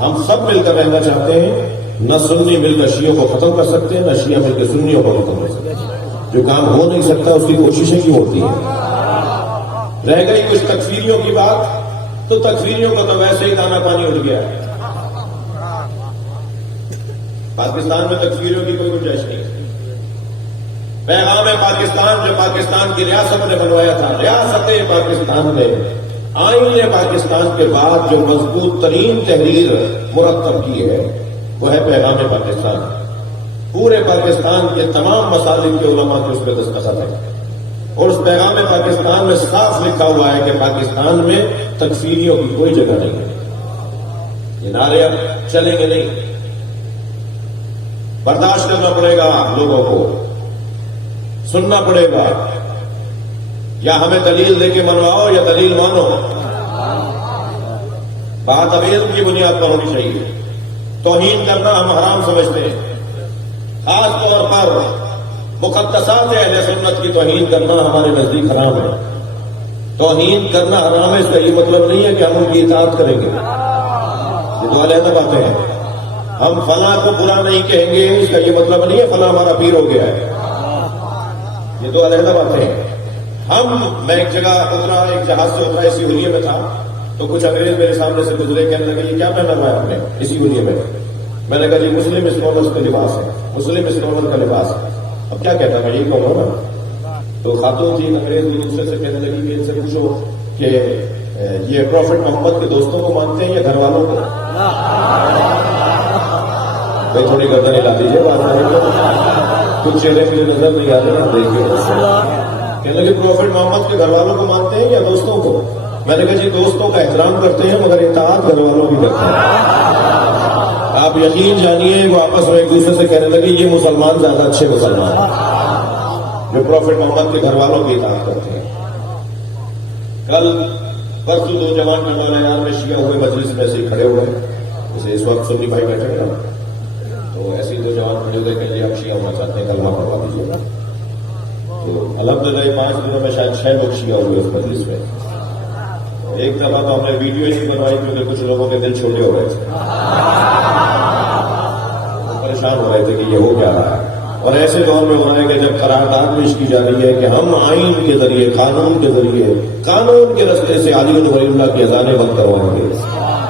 ہم سب مل کر رہنا چاہتے ہیں. نہ سنی مل کر شیعوں کو ختم کر سکتے ہیں، نہ شیعہ مل کے سنیوں کو ختم کر سکتے ہیں. جو کام ہو نہیں سکتا اس کی کوششیں کیوں ہوتی ہیں؟ رہ گئی کچھ تکفیریوں کی بات، تو تکفیریوں کا تو ویسے ہی دانا پانی اٹھ گیا ہے. پاکستان میں تکفیریوں کی کوئی گنجائش نہیں ہے. پیغام پاکستان جو پاکستان کی ریاست نے بنوایا تھا، ریاست پاکستان نے آئین پاکستان کے بعد جو مضبوط ترین تحریر مرتب کی ہے وہ ہے پیغام پاکستان. پورے پاکستان کے تمام مسالک کے علماء کے اس پہ دستخط ہے، اور اس پیغام پاکستان میں صاف لکھا ہوا ہے کہ پاکستان میں تکفیریوں کی کوئی جگہ نہیں ہے. یہ نعرے اب چلیں گے نہیں، برداشت کرنا پڑے گا، لوگوں کو سننا پڑے گا. یا ہمیں دلیل دے کے منواؤ یا دلیل مانو. بات اب علم کی بنیاد پر ہونی چاہیے. توہین کرنا ہم حرام سمجھتے ہیں، خاص طور پر مقدسات اہل سنت کی توہین کرنا ہمارے نزدیک حرام ہے. توہین کرنا حرام ہے، اس کا یہ مطلب نہیں ہے کہ ہم ان کی اطاعت کریں گے. یہ تو علیحدہ باتیں ہیں. ہم فلاں کو برا نہیں کہیں گے، اس کا یہ مطلب نہیں ہے فلاں ہمارا پیر ہو گیا ہے. یہ تو علیحدہ باتیں ہیں. میں ایک جگہ اترا، ایک جہاز سے اترا، اسی ہولیے میں تھا، تو کچھ انگریز میرے سامنے سے گزرے، کہنے لگے یہ کیا پہنا ہوا ہے آپ نے اسی ہولیے میں؟ میں نے کہا جی مسلم اسکالرس کا لباس ہے، مسلم اسکالر کا لباس ہے. اب کیا کہتا میں یہی کہوں گا نا. تو خاتون تھی انگریز دوسرے سے کہنے لگی کہ ان سے پوچھو کہ یہ پروفٹ محمد کے دوستوں کو مانتے ہیں یا گھر والوں کو؟ بھائی تھوڑی گردن ہلا دیجیے، کچھ چہرے مجھے نظر نہیں آ رہے ہیں، دیکھیے. کہنے لگے پروفٹ محمد کے گھر والوں کو مانتے ہیں یا دوستوں کو؟ میں نے کہا جی دوستوں کا احترام کرتے ہیں مگر اطاعت گھر والوں کی کرتے ہیں. آپ یقین جانیے وہ آپس میں ایک دوسرے سے کہنے لگے یہ مسلمان زیادہ اچھے مسلمان ہیں جو پروفٹ محمد کے گھر والوں کی اطاعت کرتے ہیں. کل پرسوں دو جوان نوجوان میں شیعہ ہوئے مجلس میں سے کھڑے ہوئے، جیسے اس وقت سنی بھائی بیٹھے ہیں نا، تو تو ایسی دو جوان کھڑے ہوئے کہ ہم شیعہ ہونا چاہتے ہیں، کلمہ پڑھوا دیجیے گا. تو الحمدللہ 5 دنوں میں شاید 6 لوگ شیعہ ہوئے اس مجلس میں. ایک دفعہ تو ہم نے ویڈیو ہی بنوائی کیونکہ کچھ لوگوں کے دل چھوٹے ہو رہے تھے، پریشان ہو رہے تھے کہ یہ ہو کیا رہا ہے. اور ایسے دور میں ہو رہا ہے کہ جب قرارداد پیش کی جا رہی ہے کہ ہم آئین کے ذریعے، قانون کے ذریعے، قانون کے رستے سے علی ولی اللہ کی اذانیں بند کروائیں گے.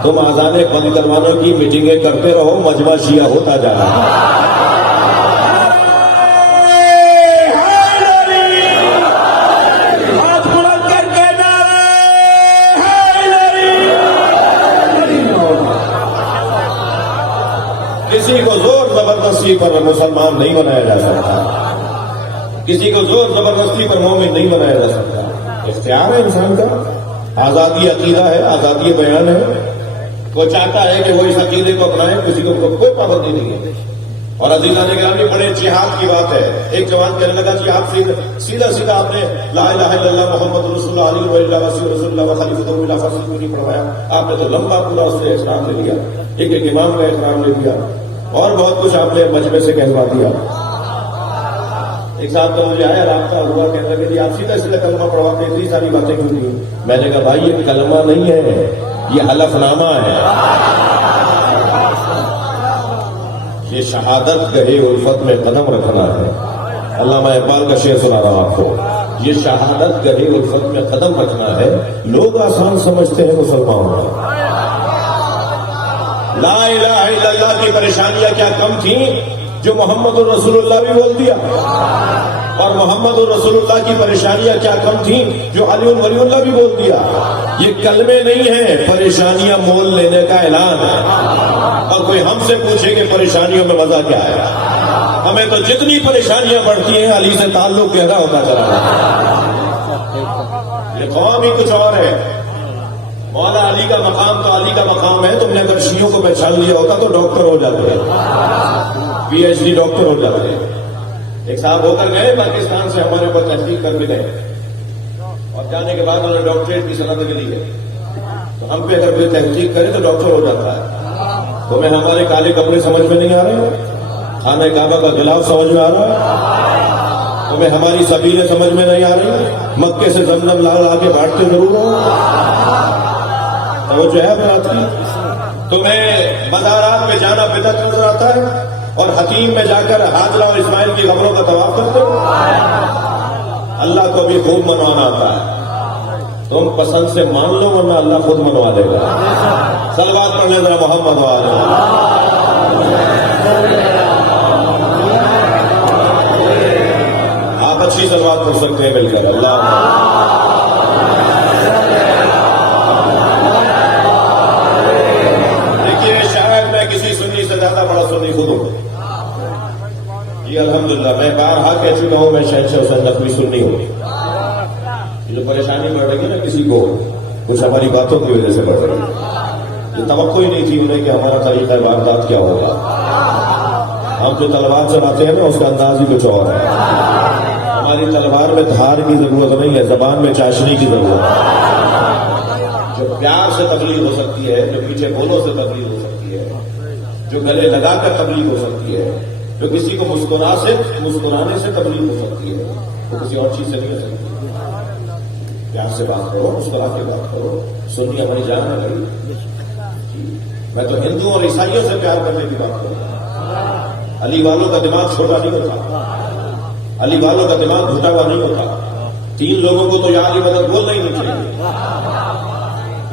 تم اذانیں بند کروانے کی میٹنگیں کرتے رہو، مجمع شیعہ ہوتا جا رہا ہے. کسی کو زور زبردستی پر مسلمان نہیں بنایا جا سکتا، کسی کو زور زبردستی پر مومن نہیں بنایا جا سکتا. اختیار ہے انسان کا، آزادی عقیدہ ہے، آزادی بیان ہے. وہ چاہتا ہے کہ وہ اس عقیدے کو اپنائے، کسی کو کوئی پابندی نہیں ہے. اور عزیزان گرامی بڑے جہاد کی بات ہے. ایک جوان کہنے لگا جی آپ سیدھا سیدھا آپ نے لا الہ الا اللہ محمد رسول اللہ علیہ وآلہ رسول اللہ وخلیفۃ اللہ فصل کو نہیں پڑھوایا. آپ نے تو لمبا پورا اس سے احترام لے لیا، ایک امام کا احترام لے لیا اور بہت کچھ آپ نے مجمع سے کہلوا دیا. ایک صاحب کا مجھے آیا، رابطہ ہوا، کہنے لگے جی آپ سیدھا سیدھا کلمہ پڑھواتے اتنی ساری باتیں کیوں کی؟ میں نے کہا بھائی یہ کلمہ نہیں ہے، یہ حلف نامہ ہے. یہ شہادت گہے الفت میں قدم رکھنا ہے. علامہ اقبال کا شعر سنا رہا ہوں آپ کو. یہ شہادت گہے الفت میں قدم رکھنا ہے. لوگ آسان سمجھتے ہیں مسلمان ہونا. لا الہ الا اللہ کی پریشانیاں کیا کم تھیں جو محمد الرسول اللہ بھی بول دیا، اور محمد الرسول اللہ کی پریشانیاں کیا کم تھیں جو علی ولی اللہ بھی بول دیا. یہ کلمے نہیں ہیں، پریشانیاں مول لینے کا اعلان ہے. اور کوئی ہم سے پوچھے کہ پریشانیوں میں مزہ کیا ہے؟ ہمیں تو جتنی پریشانیاں بڑھتی ہیں علی سے تعلق گہرا ہوتا چلا جاتا ہے. یہ قوم ہی کچھ اور ہے. مولا علی کا مقام تو علی کا مقام ہے. تم نے اگر شیعوں کو پہچان لیا ہوتا تو ڈاکٹر ہو جاتے ہیں، پی ایچ ڈی ڈاکٹر ہو جاتے ہیں. ایک صاحب ہو کر گئے پاکستان سے، ہمارے اوپر تحقیق کر بھی گئے، اور جانے کے بعد انہوں نے ڈاکٹریٹ کی سند بھی لی ہے. تو ہم پہ اگر کوئی تحقیق کرے تو ڈاکٹر ہو جاتا ہے. تمہیں ہمارے کالے کپڑے سمجھ میں نہیں آ رہے؟ خانہ کعبہ کا غلاف سمجھ میں آ رہا ہے؟ تمہیں ہماری سبیلیں سمجھ میں نہیں آ رہی؟ مکے سے زمزم لا لا کے بانٹتے ضرور ہو، وہ جو ہے بات کی. تمہیں بازارات میں جانا بدعت نظر آتا ہے اور حتیم میں جا کر حاجرہ اور اسماعیل کی قبروں کا طواف کرتے ہو. اللہ کو بھی خوب منوانا آتا ہے. تم پسند سے مان لو ورنہ اللہ خود منوا دے گا. صلوات پڑھنے ذرا محمد والے. آپ اچھی صلوات پڑھ سکتے ہیں مل کر. اللہ زیادہ بڑا سنی خود ہوں. جی الحمدللہ میں بارہا کہہ چکا ہوں، میں شہنشاہ حسین نقوی سنی ہوں. یہ جو پریشانی بڑھ رہی ہے نا کسی کو، کچھ ہماری باتوں کی وجہ سے بڑھ رہی ہے. یہ توقع ہی نہیں تھی انہیں کہ ہمارا طریقہ واردات کیا ہوگا. ہم جو تلوار چلاتے ہیں نا اس کا انداز ہی کچھ اور ہے. ہماری تلوار میں دھار کی ضرورت نہیں ہے، زبان میں چاشنی کی ضرورت ہے. جو پیار سے تبلیغ ہو سکتی ہے، جو پیچھے بولوں سے تبلیغ ہو سکتی ہے، جو گلے لگا کر تبلیغ ہو سکتی ہے، جو کسی کو مسکرانے سے تبلیغ ہو سکتی ہے، وہ کسی اور چیز سے نہیں ہو سکتی. پیار سے بات کرو، مسکرا کے بات کرو. سنی ہماری جان ہے بھائی. میں تو ہندوؤں اور عیسائیوں سے پیار کرنے کی بات کروں. علی والوں کا دماغ چھوٹا نہیں ہوتا، علی والوں کا دماغ گھٹا ہوا نہیں ہوتا. 3 لوگوں کو تو یا علی مدد بولنا ہی نہیں چاہیے.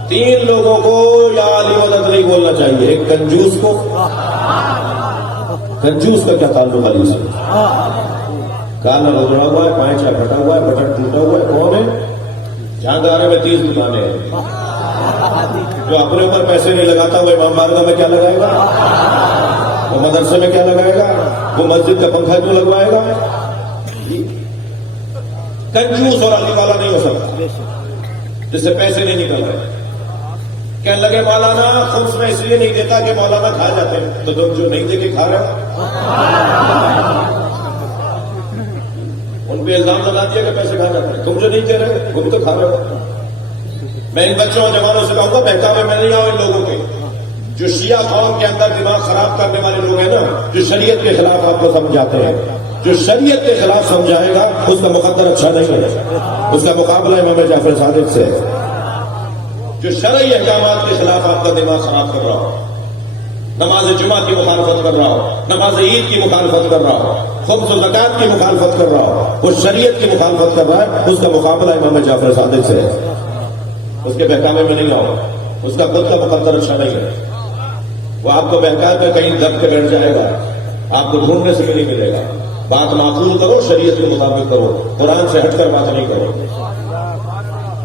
3 لوگوں کو یا علی مدد نہیں بولنا چاہیے. ایک کنجوس کو. کنجوس کا کیا تعلق علی سے؟ کالا رگڑا ہوا ہے، پائچا پھٹا ہوا ہے، بٹن ٹوٹا ہوا ہے. کون ہے؟ جہاں میں 30 دکانیں ہیں. جو اپنے اوپر پیسے نہیں لگاتا وہ امام بارگاہ میں کیا لگائے گا؟ وہ مدرسے میں کیا لگائے گا؟ وہ مسجد کا پنکھا کیوں لگوائے گا؟ کنجوس اور علی والا نہیں ہو سکتا جس سے پیسے نہیں نکل رہے. کہنے لگے مولانا خمس میں اس لیے نہیں دیتا کہ مولانا کھا جاتے ہیں. تو تم جو نہیں دے کے کھا رہے ہو ان پہ الزام لگا دیا کہ پیسے کھا جاتے ہیں. تم جو نہیں دے رہے وہ بھی تو کھا رہے ہو. میں ان بچوں اور جوانوں سے کہوں گا بہکاوے میں نہیں آؤ ان لوگوں کے جو شیعہ قوم کے اندر دماغ خراب کرنے والے لوگ ہیں نا، جو شریعت کے خلاف آپ کو سمجھاتے ہیں، جو شریعت کے خلاف سمجھائے گا اس کا مقدر اچھا نہیں ہے، اس کا مقابلہ امام جعفر صادق سے ہے۔ جو شرعی احکامات کے خلاف آپ کا دماغ خراب کر رہا ہو، نماز جمعہ کی مخالفت کر رہا ہو، نماز عید کی مخالفت کر رہا ہو، خمس و زکوٰۃ کی مخالفت کر رہا ہو، وہ شریعت کی مخالفت کر رہا ہے، اس کا مقابلہ امام جعفر صادق سے ہے۔ اس کے بہکاوے میں نہیں آؤ، اس کا خود کا مقدر اچھا نہیں ہے، وہ آپ کو بہکا کر کہیں دب کے بیٹھ جائے گا، آپ کو ڈھونڈنے سے بھی نہیں ملے گا۔ بات معقول کرو، شریعت کے مطابق کرو، قرآن سے ہٹ کر بات نہیں کرو۔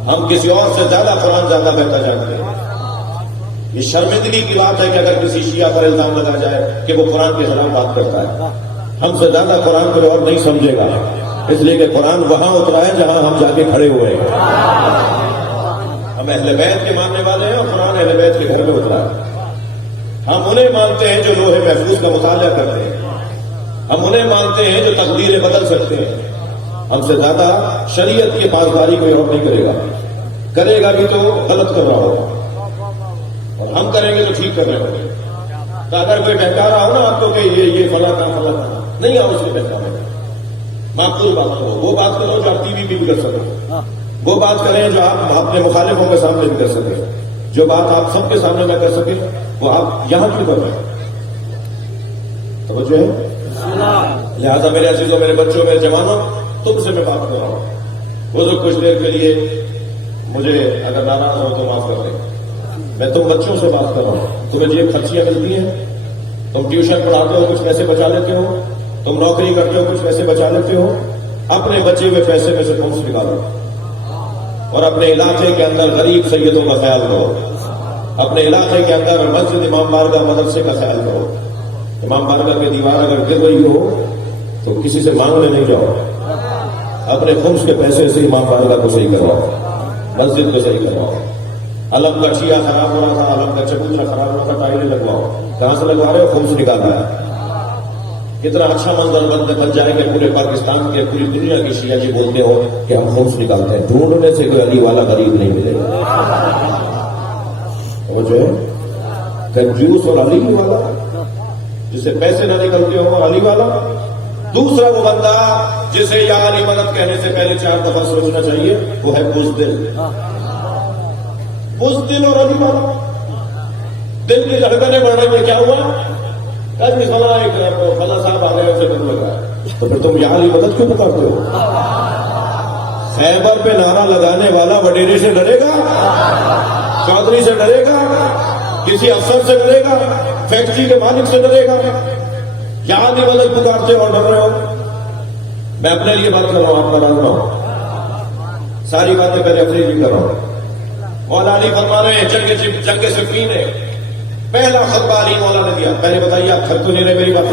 ہم کسی اور سے زیادہ قرآن زیادہ بہتر جانتے ہیں۔ یہ شرمندگی کی بات ہے کہ اگر کسی شیعہ پر الزام لگا جائے کہ وہ قرآن کے خلاف بات کرتا ہے، ہم سے زیادہ قرآن کوئی اور نہیں سمجھے گا، اس لیے کہ قرآن وہاں اترا ہے جہاں ہم جا کے کھڑے ہوئے ہیں۔ ہم اہل بیت کے ماننے والے ہیں اور قرآن اہل بیت کے گھر میں اترا ہے۔ ہم انہیں مانتے ہیں جو لوح محفوظ کا مطالعہ کرتے ہیں، ہم انہیں مانتے ہیں جو تقدیریں بدل سکتے ہیں۔ ہم سے زیادہ شریعت کی پاسداری کوئی اور نہیں کرے گا، کرے گا بھی تو غلط کر رہا ہوگا، اور ہم کریں گے تو ٹھیک کر رہے ہوں گے۔ تو اگر کوئی بہکا رہا ہو نا آپ کو کہ یہ فلاں کا فلاں کا، نہیں آؤ اس کے بہکاوے میں، معقول بات کرو، وہ بات کرو جو آپ ٹی وی پہ بھی کر سکیں، وہ بات کریں جو آپ اپنے مخالفوں کے سامنے بھی کر سکیں، جو بات آپ سب کے سامنے میں کر سکیں وہ آپ یہاں کیوں کر رہے ہیں؟ توجہ ہے؟ لہٰذا میرے عزیزوں، میرے بچوں، میرے جوانوں، تم سے میں بات کر رہا ہوں، وہ جو کچھ دیر کے لیے مجھے اگر ناراض ہو تو معاف کر دیں۔ میں تم بچوں سے بات کر رہا ہوں، تمہیں جیب خرچیاں ملتی ہیں، تم ٹیوشن پڑھاتے ہو کچھ پیسے بچا لیتے ہو، تم نوکری کرتے ہو کچھ پیسے بچا لیتے ہو، اپنے بچے ہوئے پیسے میں سے خمس نکالو اور اپنے علاقے کے اندر غریب سیدوں کا خیال کرو، اپنے علاقے کے اندر مسجد امام بارگاہ مدرسے کا خیال کرو۔ امام بارگاہ کی دیوار اگر گر رہی ہو تو کسی سے مانگنے نہیں جاؤ، اپنے خمس کے پیسے سے امام بارگاہ کو صحیح کرواؤ، مسجد کو صحیح کرواؤ۔ علم کا چیا خراب ہو رہا تھا، علم کا چبوترا خراب ہو رہا تھا، ٹائلیں لگواؤ۔ کہاں سے لگوا رہے ہو؟ خمس نکالنا ہے۔ کتنا اچھا منظر بن جائے کہ پورے پاکستان کے، پوری دنیا کے شیعہ جی بولتے ہو کہ ہم خمس نکالتے ہیں، ڈھونڈنے سے کوئی علی والا غریب نہیں ملے گا۔ وہ جو ہے کنجوس اور علی والا، جسے پیسے نہ نکلتے ہو علی والا۔ دوسرا وہ بندہ جسے یا علی مدد کہنے سے پہلے 4 دفعہ سوچنا چاہیے، وہ ہے بزدل۔ بزدل اور علی والا، دل کی دھڑکنیں بڑھ رہی ہیں، کیا ہوا؟ کل فلاں صاحب آ گئے، اسے دل لگا، تو پھر تم یا علی مدد کیوں پکارتے ہو؟ خیبر پہ نعرہ لگانے والا وڈیرے سے ڈرے گا، چودھری سے ڈرے گا، کسی افسر سے ڈرے گا، فیکٹری کے مالک سے ڈرے گا؟ یا علی مدد پکارتے ہو اور ڈر رہے ہو؟ میں اپنے لیے بات کر رہا ہوں، آپ کا نام نہ ہو، ساری باتیں پہلے اپنے لیے کر رہا ہوں۔ مولا علی فرما رہے ہیں جنگ صفین ہے، پہلا خطبہ علی مولا نے دیا۔ پہلے بتائیے آپ تھک تو نہیں رہے میری بات؟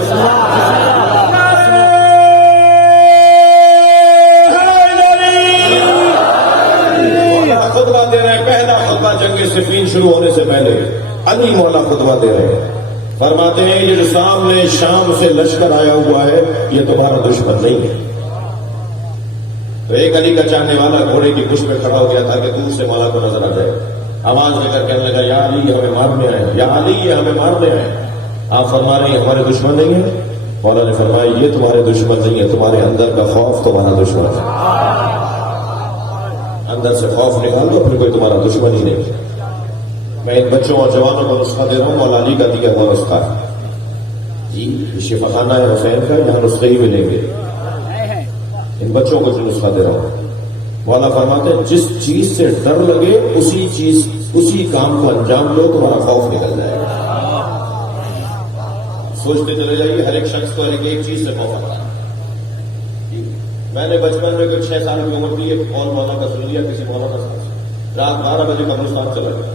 خطبہ دے رہے ہیں، پہلا خطبہ جنگ صفین شروع ہونے سے پہلے علی مولا خطبہ دے رہے ہیں۔ فرماتے ہیں یہ جو سامنے شام سے لشکر آیا ہوا ہے یہ تمہارا دشمن نہیں ہے۔ تو ایک علی کا چاہنے والا گھوڑے کی پشت پہ کھڑا ہو گیا تاکہ دور سے مولا کو نظر آ جائے، آواز لے کر کہنے لگا یا علی یہ ہمیں مارنے آئے، یا علی یہ ہمیں مارنے آئے۔ آپ فرما رہے ہیں ہمارے دشمن نہیں ہیں؟ مولا نے فرمایا یہ تمہارے دشمن نہیں ہے، تمہارے اندر کا خوف تمہارا دشمن ہے۔ اندر سے خوف نکال دو پھر کوئی تمہارا دشمن ہی نہیں ہے۔ میں ان بچوں اور جوانوں کو نسخہ دے رہا ہوں، مولا علی کا دیا ہوا نسخہ ہے جی، شفا خانہ ہے حسین کا، یہاں نسخے ہی ملیں گے۔ ان بچوں کو جو نسخہ دے رہا ہوں، مولا فرماتے ہیں جس چیز سے ڈر لگے اسی کام کو انجام دو، تمہارا خوف نکل جائے گا۔ سوچتے چلے جائیے، ہر ایک شخص کو ایک چیز سے خوف آتا ہے۔ میں نے بچپن میں کوئی 6 سال کی عمر کی ایک اور مولا کا سن لیا، کسی مولا کا ساتھ رات 12 بجے قبرستان چلا گیا،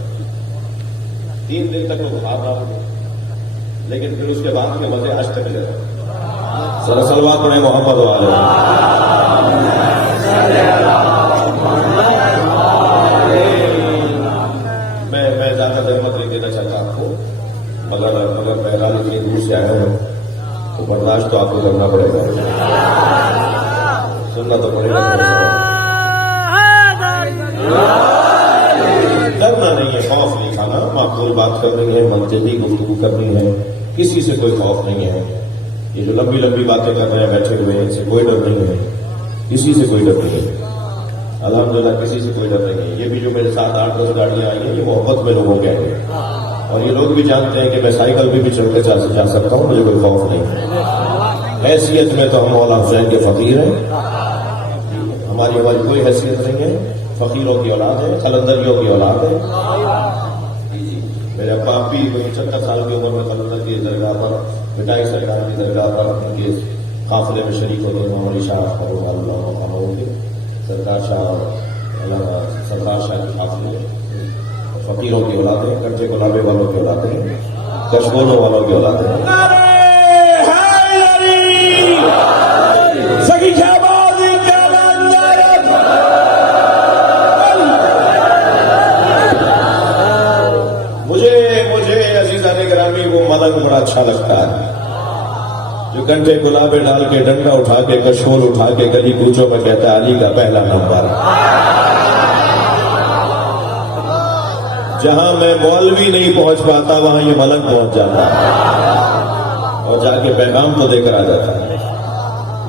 3 دن تک وہ بخار رہا مجھے، لیکن پھر اس کے بعد کے مزے آج تک لے رہا۔ ذرا صلوات پڑھیں محمد والے۔ میں زیادہ زحمت نہیں دینا چاہتا آپ کو، مگر بہرحال اتنی دور سے آیا ہوں تو برداشت تو آپ کو کرنا پڑے گا، سننا تو پڑے گا۔ ڈرنا نہیں ہے، خوف نہیں کھانا، معقول بات کرنی ہے، منطقی گفتگو کرنی ہے، کسی سے کوئی خوف نہیں ہے. یہ جو لمبی لمبی باتیں کر رہے ہیں بیٹھے ہوئے ہیں، ان سے کوئی ڈر نہیں ہے، کسی سے کوئی ڈر نہیں ہے. الحمدللہ کسی سے کوئی ڈر نہیں ہے. یہ بھی جو میرے ساتھ 8-10 گاڑیاں آئی ہیں یہ محبت میں لوگوں کے آئے ہیں، اور یہ لوگ بھی جانتے ہیں کہ میں سائیکل بھی چل کے جا سکتا ہوں، مجھے کوئی خوف نہیں ہے. حیثیت میں تو ہم مولا حسین کے فقیر ہیں، ہماری کوئی حیثیت نہیں ہے. فقیروں کی اولاد ہے، قلندریوں کی اولاد ہے. میرے ابا بھی 75 سال کی عمر میں قلندر کی درگاہ پر، مٹائی سرکار کی درگاہ پر ان کے قافلے میں شریک ہوتے ہیں. محمد علی شاہ اور کے سرکار شاہ اور علامہ سردار شاہ کے قافلے فقیروں کی اولادیں، کٹھے گلابے والوں کی اولادیں، کشبونوں والوں کی اولادیں. مجھے عزیزان گرامی وہ ملنگ بڑا اچھا لگتا ہے جو گھنٹے گلابے ڈال کے ڈنڈا اٹھا کے کشمول اٹھا کے گلی کوچوں میں کہتا ہے علی کا پہلا نمبر. جہاں میں مولوی نہیں پہنچ پاتا وہاں یہ ملنگ پہنچ جاتا ہے اور جا کے پیغام تو دے کر آ جاتا ہے.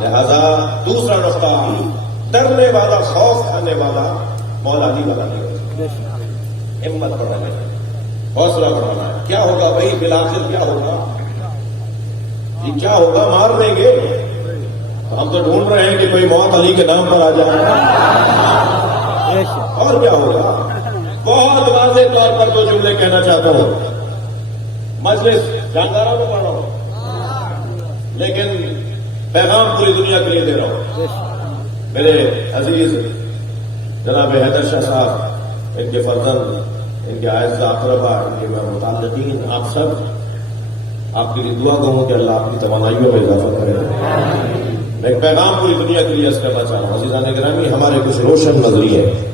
لہذا دوسرا نقطہ، ڈرنے والا، خوف کھانے والا مولا علی والا نہیں، ہمت بڑھانا ہے، حوصلہ بڑھانا ہے. کیا ہوگا بھائی بالآخر کیا ہوگا؟ یہ کیا ہوگا؟ مار دیں گے. ہم تو ڈھونڈ رہے ہیں کہ کوئی موت علی کے نام پر آ جائے. اور کیا ہوگا؟ بہت واضح طور پر دو جملے کہنا چاہتا ہوں. مجلس جانداروں کو پڑھ رہا ہوں لیکن پیغام پوری دنیا کے لیے دے رہا ہوں. میرے عزیز جناب حیدر شاہ صاحب، ان کے فرزند، ان کے اعزاء اقربا، ان کے متعلقین، آپ سب، آپ کے لیے دعا کروں کہ اللہ آپ کی توانائیوں میں اضافہ کرے. میں ایک پیغام پوری دنیا کے لیے عرض کرنا چاہ رہا ہوں. عزیزان گرامی، ہمارے کچھ روشن نظریے ہیں.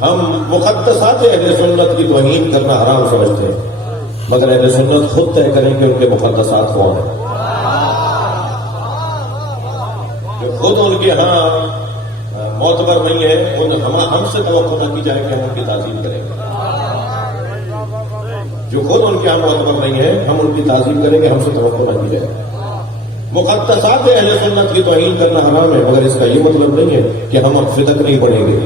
ہم مقدسات اہل سنت کی توہین کرنا حرام سمجھتے ہیں، مگر اہل سنت خود طے کریں کہ ان کے مقدسات کون ہیں. جو خود ان کے ہاں معتبر نہیں ہے، ہم سے توقع نہ کی جائے کہ ہم ان کی تعظیم کریں گے. جو خود ان کے ہاں معتبر نہیں ہے ہم ان کی تعظیم کریں گے، ہم سے توقع نہ کی جائے. مقدسات اہل سنت کی توہین کرنا حرام ہے، مگر اس کا یہ مطلب نہیں ہے کہ ہم اب فدق نہیں پڑھیں گے،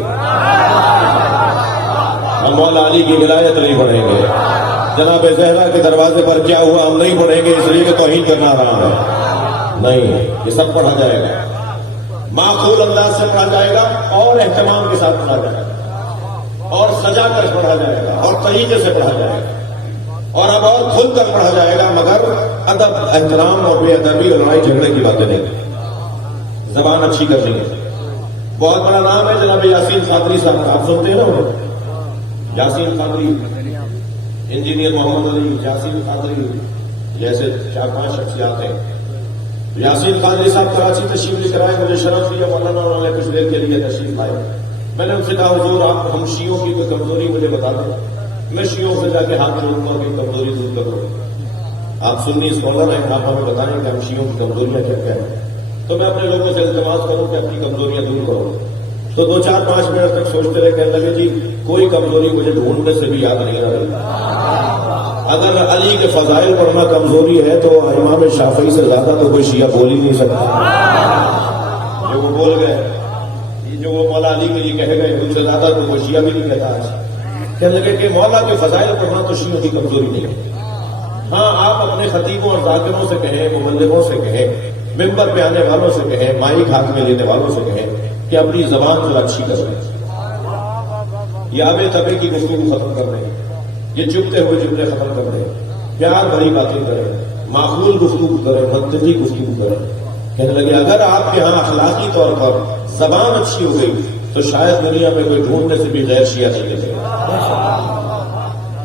ہم مولا علی کی ولایت نہیں پڑھیں گے، جناب زہرا کے دروازے پر کیا ہوا ہم نہیں پڑھیں گے اس لیے کہ توہین کرنا حرام ہے. نہیں، یہ سب پڑھا جائے گا، معقول انداز سے پڑھا جائے گا، اور اہتمام کے ساتھ پڑھا جائے گا، اور سجا کر پڑھا جائے گا، اور طریقے سے پڑھا جائے گا، اور اب اور کھل کر پڑھا جائے گا، مگر ادب، احترام اور بے ادبی اور لڑائی جھگڑے کی باتیں نہیں. زبان اچھی کر لیں گے. بہت بڑا نام ہے جناب یاسین قادری صاحب، آپ سنتے ہیں نا انہیں؟ یاسین قادری، انجینئر محمد علی یاسین قادری جیسے 4-5 شخصیات ہیں. یاسین قادری صاحب کراچی تشریف لے کر آئے، مجھے شرف دیا، مولانا انہوں نے کچھ دیر کے لیے تشریف لائے. میں نے ان سے کہا حضور آپ ہم شیعوں کی کوئی کمزوری مجھے بتا دیں، میں شیعوں سے جا کے ہاتھ جوڑوں گا کہ کمزوری دور کروں. آپ سنی اسکالر ہیں، آپ ہمیں بتائیں کہ ہم شیعوں کی کمزوریاں کیا کیا ہیں، تو میں اپنے لوگوں سے التماس کروں کہ اپنی کمزوریاں دور کروں. تو 2-4-5 منٹ تک سوچتے رہے، کہنے لگے جی کوئی کمزوری مجھے ڈھونڈنے سے بھی یاد نہیں رہی. اگر علی کے فضائل پڑھنا کمزوری ہے تو امام شافعی سے زیادہ تو کوئی شیعہ بول ہی نہیں سکتا. جو وہ بول گئے، جو وہ مولا علی کے لیے کہے گئے، ان سے زیادہ تو کوئی شیعہ بھی نہیں کہتا. کہنے لگے کہ مولا کے فضائل پڑھنا تو شیعوں کی کمزوری نہیں ہے. ہاں آپ اپنے خطیبوں اور ذاکروں سے کہیں، مبلغوں سے کہیں، ممبر پہ آنے والوں سے کہیں، مائک ہاتھ میں لینے والوں سے کہیں کہ اپنی زبان ذرا اچھی کر لیں. یہ آبے تبے کی گفتگو ختم کر دیں، یہ چپتے ہوئے جملے ختم کر دیں، پیار بھری باتیں کریں، معقول گفتگو کریں، منطقی گفتگو کریں. کہنے لگے اگر آپ کے ہاں اخلاقی طور پر زبان اچھی ہو گئی تو شاید دنیا میں کوئی ڈھونڈنے سے بھی غیر شیعہ نہیں لے گا.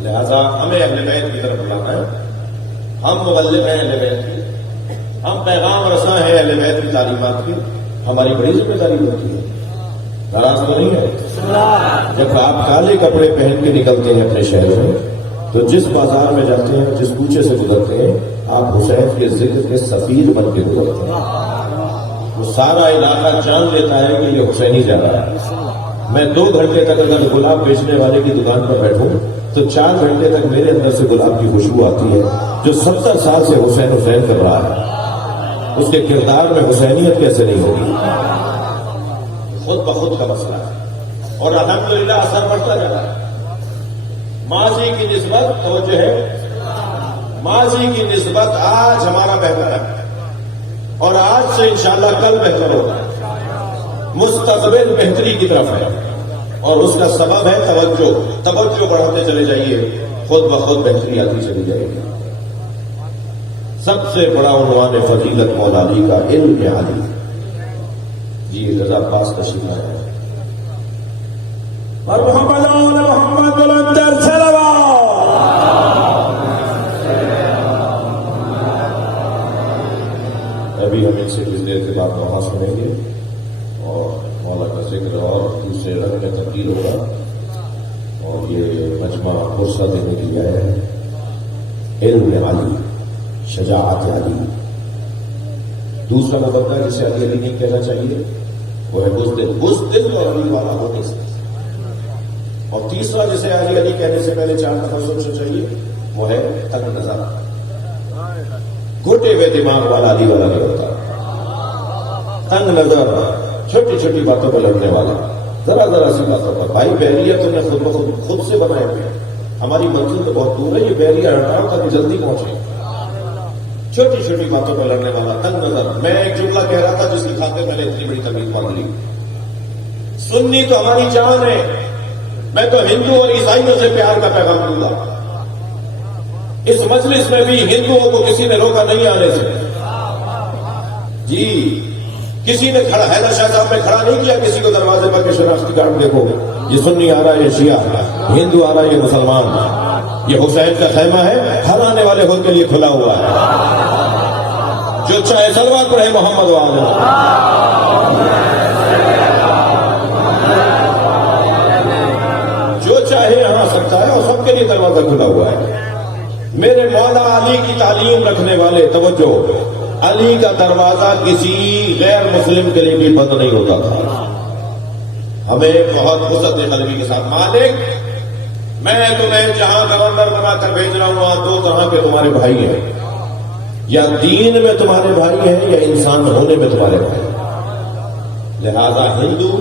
لہذا ہمیں اہل بیت کی طرف بلانا ہے. ہم مبلغ ہیں اہل بیت کی، ہم پیغام رساں ہیں اہل بیت کی تعلیمات کی. ہماری بڑی ذمہ داری ہوتی ہے. ناراض تو نہیں ہے؟ جب آپ کالے کپڑے پہن کے نکلتے ہیں اپنے شہر میں تو جس بازار میں جاتے ہیں، جس کوچے سے گزرتے ہیں، آپ حسین کے ذکر کے سفیر بن کے گزرتے ہیں. وہ سارا علاقہ جان لیتا ہے کہ یہ حسینی جا رہا ہے. میں 2 گھنٹے تک اگر گلاب بیچنے والے کی دکان پر بیٹھوں تو 4 گھنٹے تک میرے اندر سے گلاب کی خوشبو آتی ہے. جو 70 سال سے حسین حسین کر رہا ہے اس کے کردار میں حسینیت کیسے نہیں ہوگی؟ خود بخود کا مسئلہ ہے. اور الحمدللہ اثر بڑھتا جا رہا ہے. ماضی کی نسبت توجہ ہے، ماضی کی نسبت آج ہمارا بہتر ہے اور آج سے انشاءاللہ کل بہتر ہوگا. مستقبل بہتری کی طرف ہے اور اس کا سبب ہے توجہ بڑھاتے چلے جائیے، خود بخود بہتری آتی چلی جائے گی. سب سے بڑا عنوان فضیلت مولا علی کا علم علی. جی رضا پاس تشریف لائے ہیں. اور محمد بلندر صلوات. ابھی ہم ان سے کچھ دیر کے بعد وہاں سنیں گے اور مولا کا ذکر اور دوسرے رنگ میں تبدیل ہوگا. اور یہ مجمع غصہ دینے کے لیے ہے. علم علی، شجاعت علی. دوسرا مقدمہ جسے علی علی نہیں کہنا چاہیے وہ ہے بزدل اور علی والا ہو نہیں سکتا. اور تیسرا جسے علی علی کہنے سے پہلے 4 دفعہ سوچنا چاہیے وہ ہے تنگ نظر. گھٹے ہوئے دماغ والا علی والا نہیں ہوتا. تنگ نظر، چھوٹی چھوٹی باتوں پر لڑنے والا، ذرا سی باتوں پر. بھائی بیریئر تم نے خود سے بنائے ہوئے. ہماری منزل تو بہت دور ہے، یہ بیریئر ہٹاؤ تاکہ جلدی پہنچے. چھوٹی چھوٹی باتوں پر لڑنے والا، تنگ نظر. میں ایک جملہ کہہ رہا تھا جس کی خاطر میں نے اتنی بڑی تکلیف مان لی. سنی تو ہماری جان ہے، میں تو ہندو اور عیسائیوں سے پیار کا پیغام دوں گا. اس مجلس میں بھی ہندوؤں کو کسی نے روکا نہیں آنے سے. جی کسی نے کھڑا حیدر شاہ صاحب نے کھڑا نہیں کیا کسی کو دروازے پر کہ شناختی کارڈ دیکھو یہ سنی آ رہا ہے، یہ شیعہ، ہندو آ رہا ہے، یہ مسلمان. یہ حسین کا خیمہ ہے، ہر آنے والے ہو کے لیے کھلا ہوا ہے. جو چاہے صلوات پڑھے محمد والے. جو چاہے یہاں سکتا ہے اور سب کے لیے دروازہ کھلا ہوا ہے. میرے مولا علی کی تعلیم رکھنے والے توجہ، علی کا دروازہ کسی غیر مسلم کے لیے بھی بند نہیں ہوتا تھا. ہمیں بہت وسعت قلبی کے ساتھ مالک میں تمہیں جہاں گورنر بنا کر بھیج رہا ہوں وہاں 2 طرح کے تمہارے بھائی ہیں. یا دین میں تمہارے بھائی ہیں یا انسان ہونے میں تمہارے بھائی. لہذا ہندو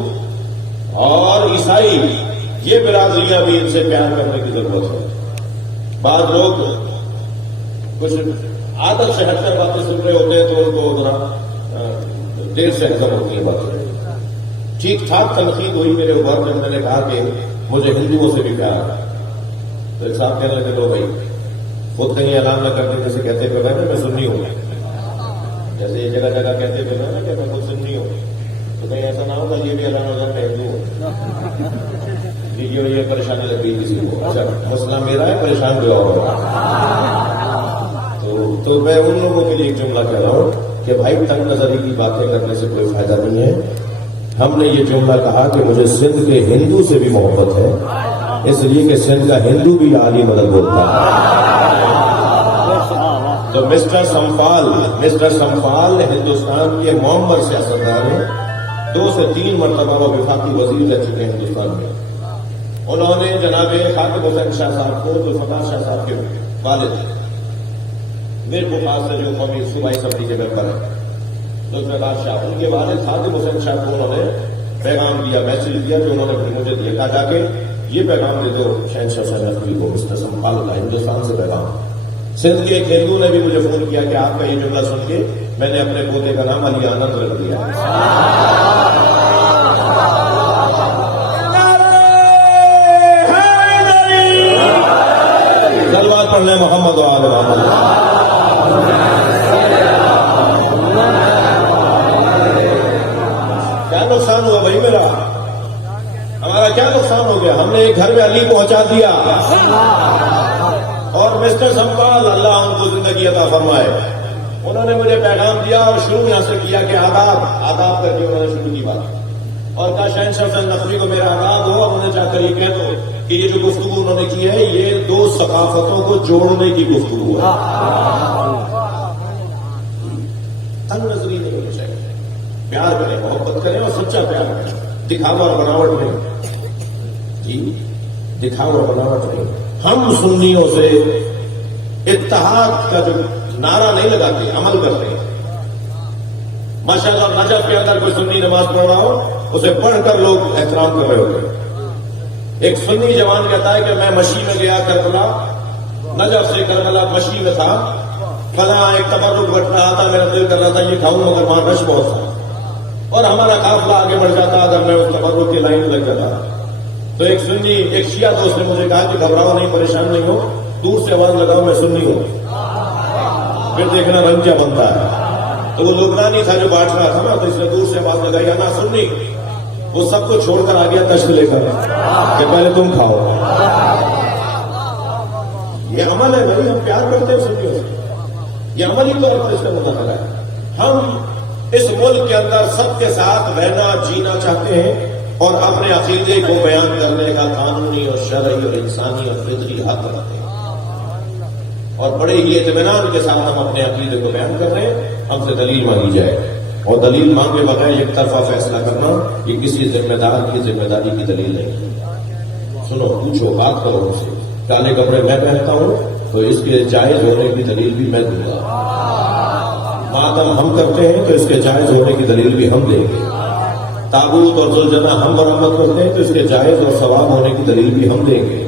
اور عیسائی یہ برادریاں بھی ان سے پیار کرنے کی ضرورت ہے. بعض لوگ کچھ عادت سے ہٹ کر باتیں سن رہے ہوتے ہیں تو ان کو ذرا دیر سے ہضم ہوتی ہے باتیں. ٹھیک ٹھاک تنقید ہوئی میرے اوپر جب میں نے کہا کہ مجھے ہندوؤں سے بھی پیار ہے. تو ایک صاحب کہنے لگے لو بھائی خود کہیں اعلان نہ کرتے جیسے کہتے ہوئے میں سنی ہوں، جیسے یہ جگہ جگہ کہتے ہوئے نا کہ میں خود سنی ہوں، تو کہیں ایسا نہ ہوگا یہ بھی اعلان ہو جائے میں ہندو ہوں. یہ پریشانی لگ گئی کسی کو. اچھا مسئلہ میرا ہے، پریشان بھی ہوگا. تو میں ان لوگوں کے لیے ایک جملہ کہہ رہا ہوں کہ بھائی تنگ نظری کی باتیں کرنے سے کوئی فائدہ نہیں ہے. ہم نے یہ جملہ کہا کہ مجھے سندھ کے ہندو سے بھی محبت ہے، اس لیے کہ سندھ کا ہندو بھی عالی مدد بولتا ہے. تو مسٹر سمفال ہندوستان کے معمر سیاستدان ہیں. 2 سے 3 مرتبہ وہ وفاقی وزیر رہ چکے ہیں ہندوستان میں. انہوں نے جناب خاطب حسین شاہ صاحب کو جو فتح شاہ صاحب کے والد میر بخار سے جو قومی صوبائی اسمبلی کے ممبر ہیں لطفِ شاہ، ان کے والد خاطب حسین شاہ کو انہوں نے پیغام دیا، میسج دیا جو انہوں نے پھر مجھے دیکھا جا کے یہ پیغام دے دو شہنشاہ حسین نقوی کو، مسٹر سمفال کا ہندوستان سے پیغام. سندھ کے ایک ہندو نے بھی مجھے فون کیا کہ آپ کا یہ جملہ سن کے میں نے اپنے پوتے کا نام علی آنند رکھ دیا. صلوات پڑھنے محمد و آل محمد. کیا نقصان ہوا بھائی میرا؟ ہمارا کیا نقصان ہو گیا؟ ہم نے ایک گھر میں علی پہنچا دیا اور مسٹر سمفال اللہ ان کو زندگی عطا فرمائے، انہوں نے مجھے پیغام دیا اور شروع یہاں سے کیا کہ آداب کر کے انہوں نے شروع کی بات اور کہا شہنشاہ حسین نقوی کو میرا آداب ہو. اور انہیں جا کر یہ کہہ دو کہ یہ جو گفتگو انہوں نے کی ہے یہ 2 ثقافتوں کو جوڑنے کی گفتگو ہے. تنگ نظری نہیں ہونی چاہیے. پیار کریں، محبت کریں اور سچا پیار کریں، دکھاوا اور بناوٹ نہیں. جی دکھاوا بناوٹ نہیں. ہم سنیوں سے اتحاد کا جو نعرہ نہیں لگاتے، عمل کرتے ہیں. ماشاءاللہ نجف کے اندر کوئی سنی نماز پڑھ رہا ہو، اسے پڑھ کر لوگ احترام کر رہے ہوتے ہیں. ایک سنی جوان کہتا ہے کہ میں مشی میں گیا کربلا، نجف سے کربلا مشی میں تھا، فلاں ایک تبرک بٹ رہا تھا، میرا دل کر رہا تھا یہ کھاؤں مگر وہاں رش بہت تھا اور ہمارا قافلہ آگے بڑھ جاتا اگر میں اس تبرک کی لائن میں لگ جاتا. تو ایک سنی ایک شیعہ دوست نے مجھے کہا کہ گھبراؤ نہیں، پریشان نہیں ہو، دور سے آواز لگاؤ میں سنی ہوں، پھر دیکھنا رنگ کیا بنتا ہے. تو وہ لبنانی تھا جو بانٹ رہا تھا نا، تو اس نے دور سے آواز لگائی نا سنی. وہ سب کو چھوڑ کر آ گیا کشت لے کر کہ پہلے تم کھاؤ. یہ عمل ہے بھائی، ہم پیار کرتے ہیں سنیوں سے، یہ عملی طور پر اس کا مطالبہ ہے. ہم اس ملک کے اندر سب کے ساتھ رہنا جینا چاہتے ہیں اور اپنے عقیدے کو بیان کرنے کا قانونی اور شرعی اور انسانی اور فطری حق رکھتے ہیں اور بڑے ہی اطمینان کے ساتھ ہم اپنے عقیدے کو بیان کر رہے ہیں. ہم سے دلیل مانگی جائے اور دلیل مانگے بغیر ایک طرفہ فیصلہ کرنا یہ کسی ذمہ دار کی ذمہ داری کی دلیل نہیں. سنو، پوچھو، بات کرو ان سے. کالے کپڑے میں پہنتا ہوں تو اس کے جائز ہونے کی دلیل بھی میں دوں گا. ماتم ہم کرتے ہیں تو اس کے جائز ہونے کی دلیل بھی ہم دیں گے. تابوت اور زلجنا ہم مرمت کرتے ہیں تو اس کے جائز اور ثواب ہونے کی دلیل بھی ہم دیں گے.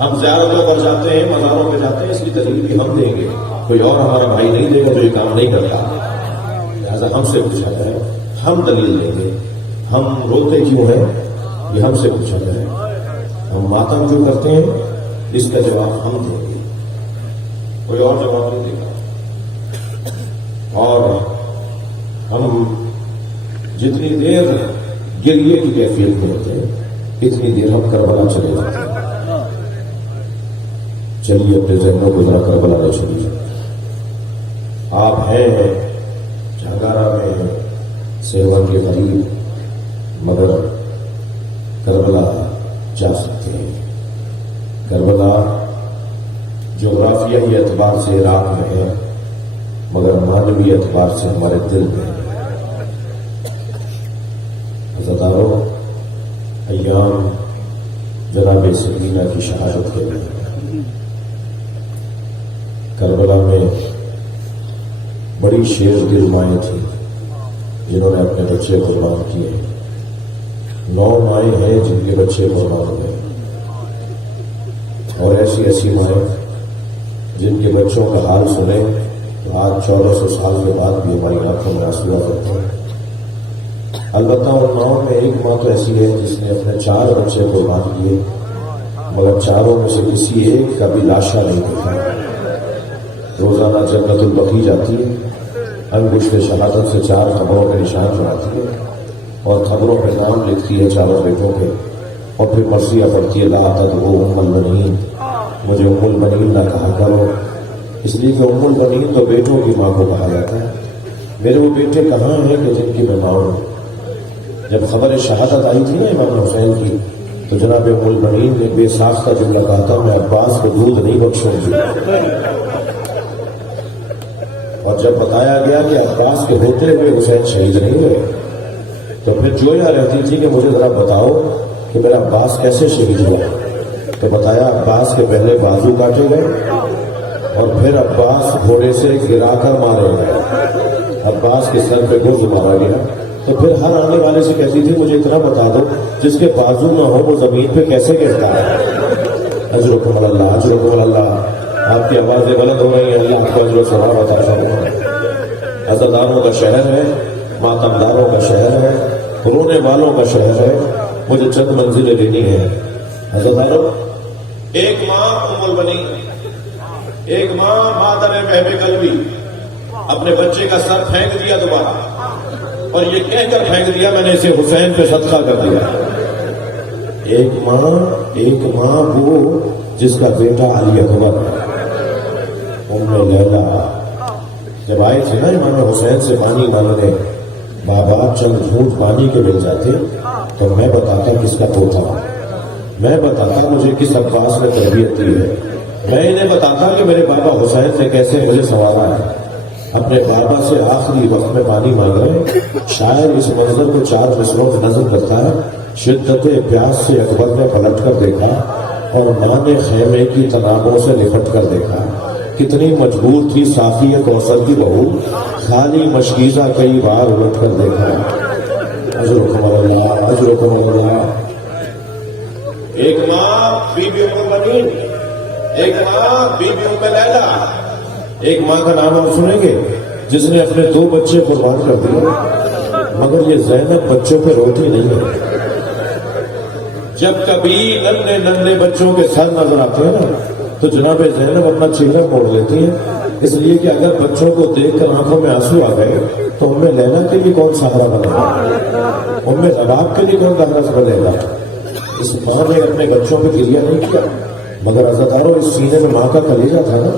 ہم زیارتوں پر جاتے ہیں، مزاروں پہ جاتے ہیں، اس کی دلیل بھی ہم دیں گے. کوئی اور ہمارا بھائی نہیں دے گا جو یہ کام نہیں کرتا. لہٰذا ہم سے پوچھا جائے، ہم دلیل دیں گے. ہم روتے کیوں ہیں یہ ہم سے پوچھا جائے. ہم ماتم جو کرتے ہیں اس کا جواب ہم دیں گے، کوئی اور جواب نہیں دے گا. اور ہم جتنی دیر گریے کی کیفیت میں ہوتے ہیں اتنی دیر ہم کربلا چلے جاتے ہیں. چلیے اپنے ذہنوں کو ذرا کربلا نہ چلیے. آپ ہیں جھنگارا میں سیون کے قریب، مگر کربلا جا سکتے ہیں. کربلا جغرافیائی اعتبار سے عراق میں ہے مگر معنوی اعتبار سے ہمارے دل میں ہے. عزادارو، ایام جناب سکینہ کی شہادت کے لیے کربلا میں بڑی شیر دل مائیں تھیں جنہوں نے اپنے بچے قربان کیے. 9 مائیں ہیں جن کے بچے قربان ہوئے اور ایسی ایسی مائیں جن کے بچوں کا حال سنیں تو آج 1400 سال کے بعد بھی ہماری آنکھوں میں آنسو آ جاتے ہیں. البتہ ان 9 میں ایک ماں تو ایسی ہے جس نے اپنے 4 بچے قربان کیے مگر چاروں میں سے کسی ایک کا بھی لاشا نہیں دیکھا. روزانہ جنت البقیع جاتی ہے، انگشت شہادت سے 4 خبروں کے نشان بناتی ہے اور خبروں میں نام لکھتی ہے 4 بیٹوں کے اور پھر مرثیہ پڑھتی ہے لا تدعوا ام البنین، مجھے ام البنین نہ کہا کرو، اس لیے کہ ام البنین تو بیٹوں کی ماں کو کہا جاتا ہے. میرے وہ بیٹے کہاں ہیں کہ جن کی میں ماں ہوں. جب خبر شہادت آئی تھی نا امام حسین کی تو جناب ام البنین نے بے ساختہ جملہ کہا تھا میں عباس کو دودھ نہیں بخشوں گی. اور جب بتایا گیا کہ عباس کے ہوتے ہوئے حسین شہید نہیں ہوئے تو پھر جویا رہتی تھی کہ مجھے ذرا بتاؤ کہ میرا عباس کیسے شہید ہوا. تو بتایا عباس کے پہلے بازو کاٹے گئے اور پھر عباس گھوڑے سے گرا کر مارے گئے، عباس کے سر پہ گرز مارا گیا. تو پھر ہر آنے والے سے کہتی تھی مجھے اتنا بتا دو جس کے بازو نہ ہو وہ زمین پہ کیسے گرتا ہے. اجرکم اللہ، اجرکم اللہ. آپ کی آوازیں بلند ہو رہی ہیں، اللہ آپ کو اجر و ثواب عطا فرمائے. عزاداروں کا شہر ہے، ماتمداروں کا شہر ہے، رونے والوں کا شہر ہے. مجھے چند منزلیں لینی ہے. عزاداروں، ایک ماں ام البنین، ایک ماں مادر محب قلبی اپنے بچے کا سر پھینک دیا دوبارہ اور یہ کہہ کر پھینک دیا میں نے اسے حسین پہ صدقہ کر دیا. ایک ماں وہ جس کا بیٹا علی اکبر ہے. ام لیلا جب آئے تھے نا امام حسین سے پانی مانگنے، بابا چند جھوٹ پانی کے مل جاتے تو میں بتاتا کس کا پوتا ہوں، میں بتاتا مجھے کس عباس نے تربیت دی ہے، میں انہیں بتاتا کہ میرے بابا حسین نے کیسے مجھے سنوارا ہے. اپنے بابا سے آخری وقت میں پانی مانگ رہے. شاید اس منظر کو 4 مصروں میں نظم کرتا ہے. شدت پیاس سے اکبر نے پلٹ کر دیکھا اور ماں نے خیمے کی تنابوں سے لپٹ کر دیکھا کتنی مجبور تھی صافیہ کوثر کی بہو، خالی مشکیزہ کئی بار الٹ کر دیکھا۔ اجرکم اللہ، اجرکم اللہ۔ ایک ماں بی بی ام المؤمنین، ایک ماں بی بی ام لیلہ، ایک ماں کا نام آپ سنیں گے جس نے اپنے 2 بچے قربان کر دیے، مگر یہ زینب بچوں پہ روتی نہیں ہے۔ جب کبھی ننھے ننھے بچوں کے سر نظر آتے ہیں نا تو جناب زینب اپنا چہرہ موڑ لیتی ہیں، اس لیے کہ اگر بچوں کو دیکھ کر آنکھوں میں آنسو آ گئے تو ام لیلہ کے لیے کون سہارا بنے گا، ام رباب کے لیے کون دہرس بنے گا۔ اس ماں نے اپنے بچوں پہ گریہ نہیں کیا، مگر عزاداروں اس سینے میں ماں کا کلیجہ تھا نا۔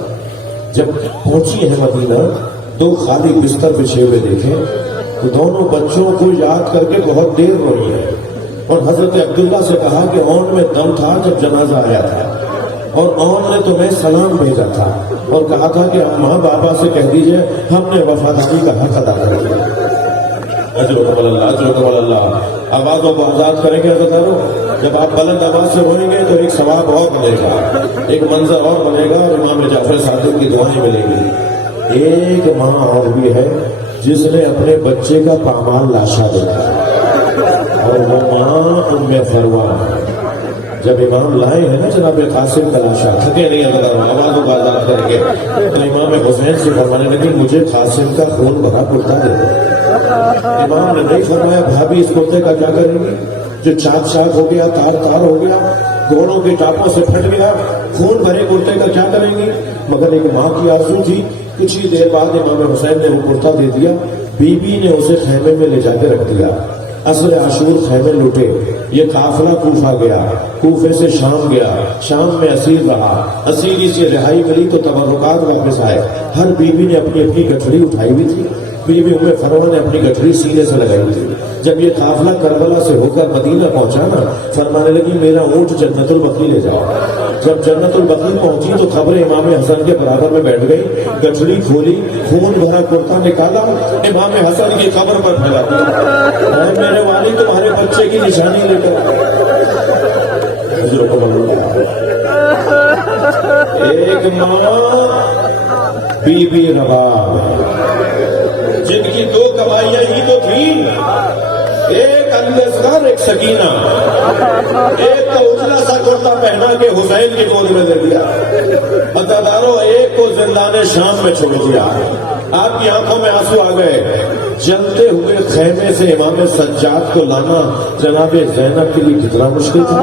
جب پہنچی ہے مدینہ 2 خالی بستر بچھے ہوئے دیکھے تو دونوں بچوں کو یاد کر کے بہت دیر روئی ہے، اور حضرت عبداللہ سے کہا کہ اون میں دم تھا جب جنازہ آیا تھا، اور اون نے تمہیں سلام بھیجا تھا اور کہا تھا کہ ماں بابا سے کہہ دیجئے ہم نے وفاداری کا حق ادا کر دیا۔ اجرکم اللہ، اجرکم اللہ۔ آوازوں کو آزاد کریں گے عزاداروں، جب آپ بلند آواز سے روئیں گے تو ایک ثواب اور بنے گا، ایک منظر اور بنے گا، اور امام جعفر صادق کی دعائیں ملیں گی۔ ایک ماں اور بھی ہے جس نے اپنے بچے کا پامال لاشا دیکھا، اور وہ ماں ام فروا۔ جب امام لائے ہیں نا جناب قاسم کا لاشا، تھکے نہیں عزاداروں، آوازوں کو آزاد کریں گے، تو امام حسین سے فرمانے لگے مجھے قاسم کا خون بھرا کرتا دے۔ امام نے نہیں فرمایا بھابھی اس کرتے کا کیا کریں گی جو چاک چاک ہو گیا، تار تار ہو گیا، گھوڑوں کے ٹاپوں سے پھٹ گیا، خون بھرے کرتے کا کیا کریں گی۔ مگر ایک ماں کی آرزو تھی۔ کچھ ہی دیر بعد امام حسین نے وہ کرتا دے دیا، بی بی نے اسے خیمے میں لے جا کے رکھ دیا۔ عصر عاشور خیمے لوٹے، یہ قافلہ کوفہ گیا، کوفے سے شام گیا، شام میں اسیر رہا، اسیری سے رہائی ملی تو تبرکات واپس آئے۔ ہر بی بی نے اپنی اپنی گٹھڑی اٹھائی ہوئی تھی، بی بی ام فروا نے اپنی گٹھڑی سینے سے لگائی تھی۔ جب یہ قافلہ کربلا سے ہو کر مدینہ پہنچا نا، فرمانے لگی میرا اونٹ جنت البقیع لے جاؤ۔ جب جنت البقیع پہنچی تو قبر امام حسن کے برابر میں بیٹھ گئی، گٹھڑی کھولی، خون بھرا کرتا نکالا، امام حسن کی قبر پر پھیلا دیا، میرے والد تمہارے بچے کی نشانی لے کر۔ ایک ماں بی بی رباب جن کی 2 کمائیاں ہی تو تھیں، ایک الاصغر ایک سکینہ، ایک کا اجلا سا کرتا پہنا کے حسین کی گود میں دے دیا، عزاداروں ایک کو زندان شام میں چھوڑ دیا۔ آپ کی آنکھوں میں آنسو آ گئے۔ جلتے ہوئے خیمے سے امام سجاد کو لانا جناب زینب کے لیے کتنا مشکل تھا۔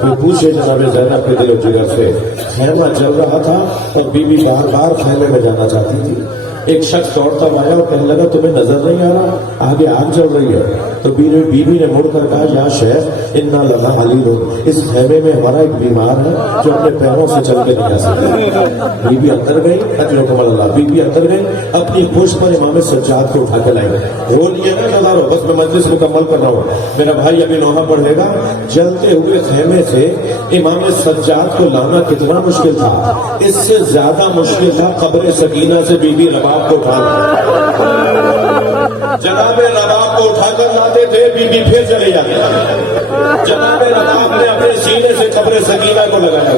کوئی پوچھے جناب زینب کے دل و جگر سے، خیمہ جل رہا تھا اور بی بی بار بار خیمے میں جانا چاہتی تھی۔ ایک شخص دوڑتا آیا اور کہنے لگا تمہیں نظر نہیں آ رہا آگے آگ جل رہی ہے؟ تو بی بی نے مڑ کر کہا یا شیخ انا لنا علیل، اس خیمے میں ہمارا ایک بیمار ہے جو اپنے پیروں سے چل کے نہیں آ سکتا۔ بی بی اندر گئی، اجرکم اللہ، بی بی اندر گئی، اپنی پشت پر امام سجاد کو اٹھا کے لائی۔ وہ لیے نا نظارو، بس میں مجلس مکمل کر رہا ہوں، میرا بھائی ابھی نوحہ پڑھے گا۔ جلتے ہوئے خیمے سے امام سجاد کو لانا کتنا مشکل تھا، اس سے زیادہ مشکل تھا قبر سکینہ سے بی بی رباب کو اٹھانا۔ جناب رباب کو اٹھا کر لاتے تھے، بی بی پھر چلے جاتے تھے۔ جناب رباب نے اپنے سینے سے قبر سکینہ کو لگایا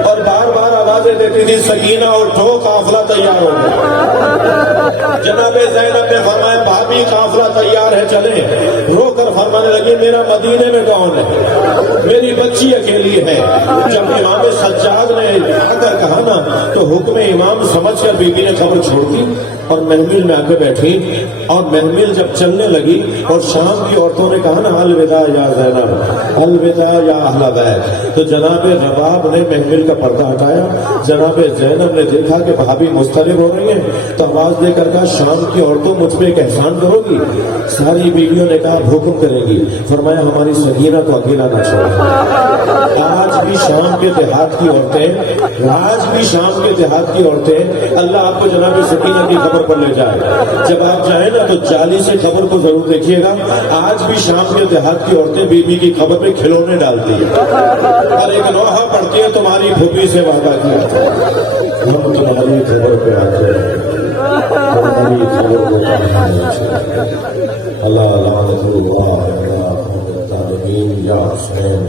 اور بار بار آوازیں دیتی تھی سکینہ اٹھو قافلہ تیار ہو گیا۔ جناب زینب نے فرمایا بھابھی قافلہ تیار ہے چلیں، رو کر فرمانے لگی میرا مدینے میں کون ہے، میری بچی اکیلی ہے۔ جب امام سجاد نے اگر کہا نا تو حکم امام سمجھ کر بی بی نے خبر چھوڑ دی اور محمل میں آ کے بیٹھی، اور محمل جب چلنے لگی اور شام کی عورتوں نے کہا نا الوداع یا زینب، الوداع یا اہل بیت، تو جناب رباب نے محمل کا پردہ ہٹایا۔ جناب زینب نے دیکھا کہ بھابھی مضطرب ہو رہی ہیں تو آواز دے کر کہا شام کی عورتوں مجھ پہ ایک احسان کرو گی؟ ساری بیویوں نے کہا حکم کریں گی۔ فرمایا ہماری سکینہ کو اکیلا نہ چھوڑو۔ آج بھی شام کے دیہات کی عورتیں، آج بھی شام کے دیہات کی عورتیں، اللہ آپ کو جناب سکینہ کی خبر پر لے جائے، جب آپ جائیں نا تو جعلی سے خبر کو ضرور دیکھیے گا۔ آج بھی شام کے دیہات کی عورتیں بی بی کی خبر پہ کھلونے ڈالتی ہیں اور ایک نوحہ پڑھتی ہے تمہاری پھوپھی سے وعدہ کیا تھا ہم تمہاری خبر پہ آتے ہیں، تمہاری خبر کو اللہ لعنت اللہ یا حسین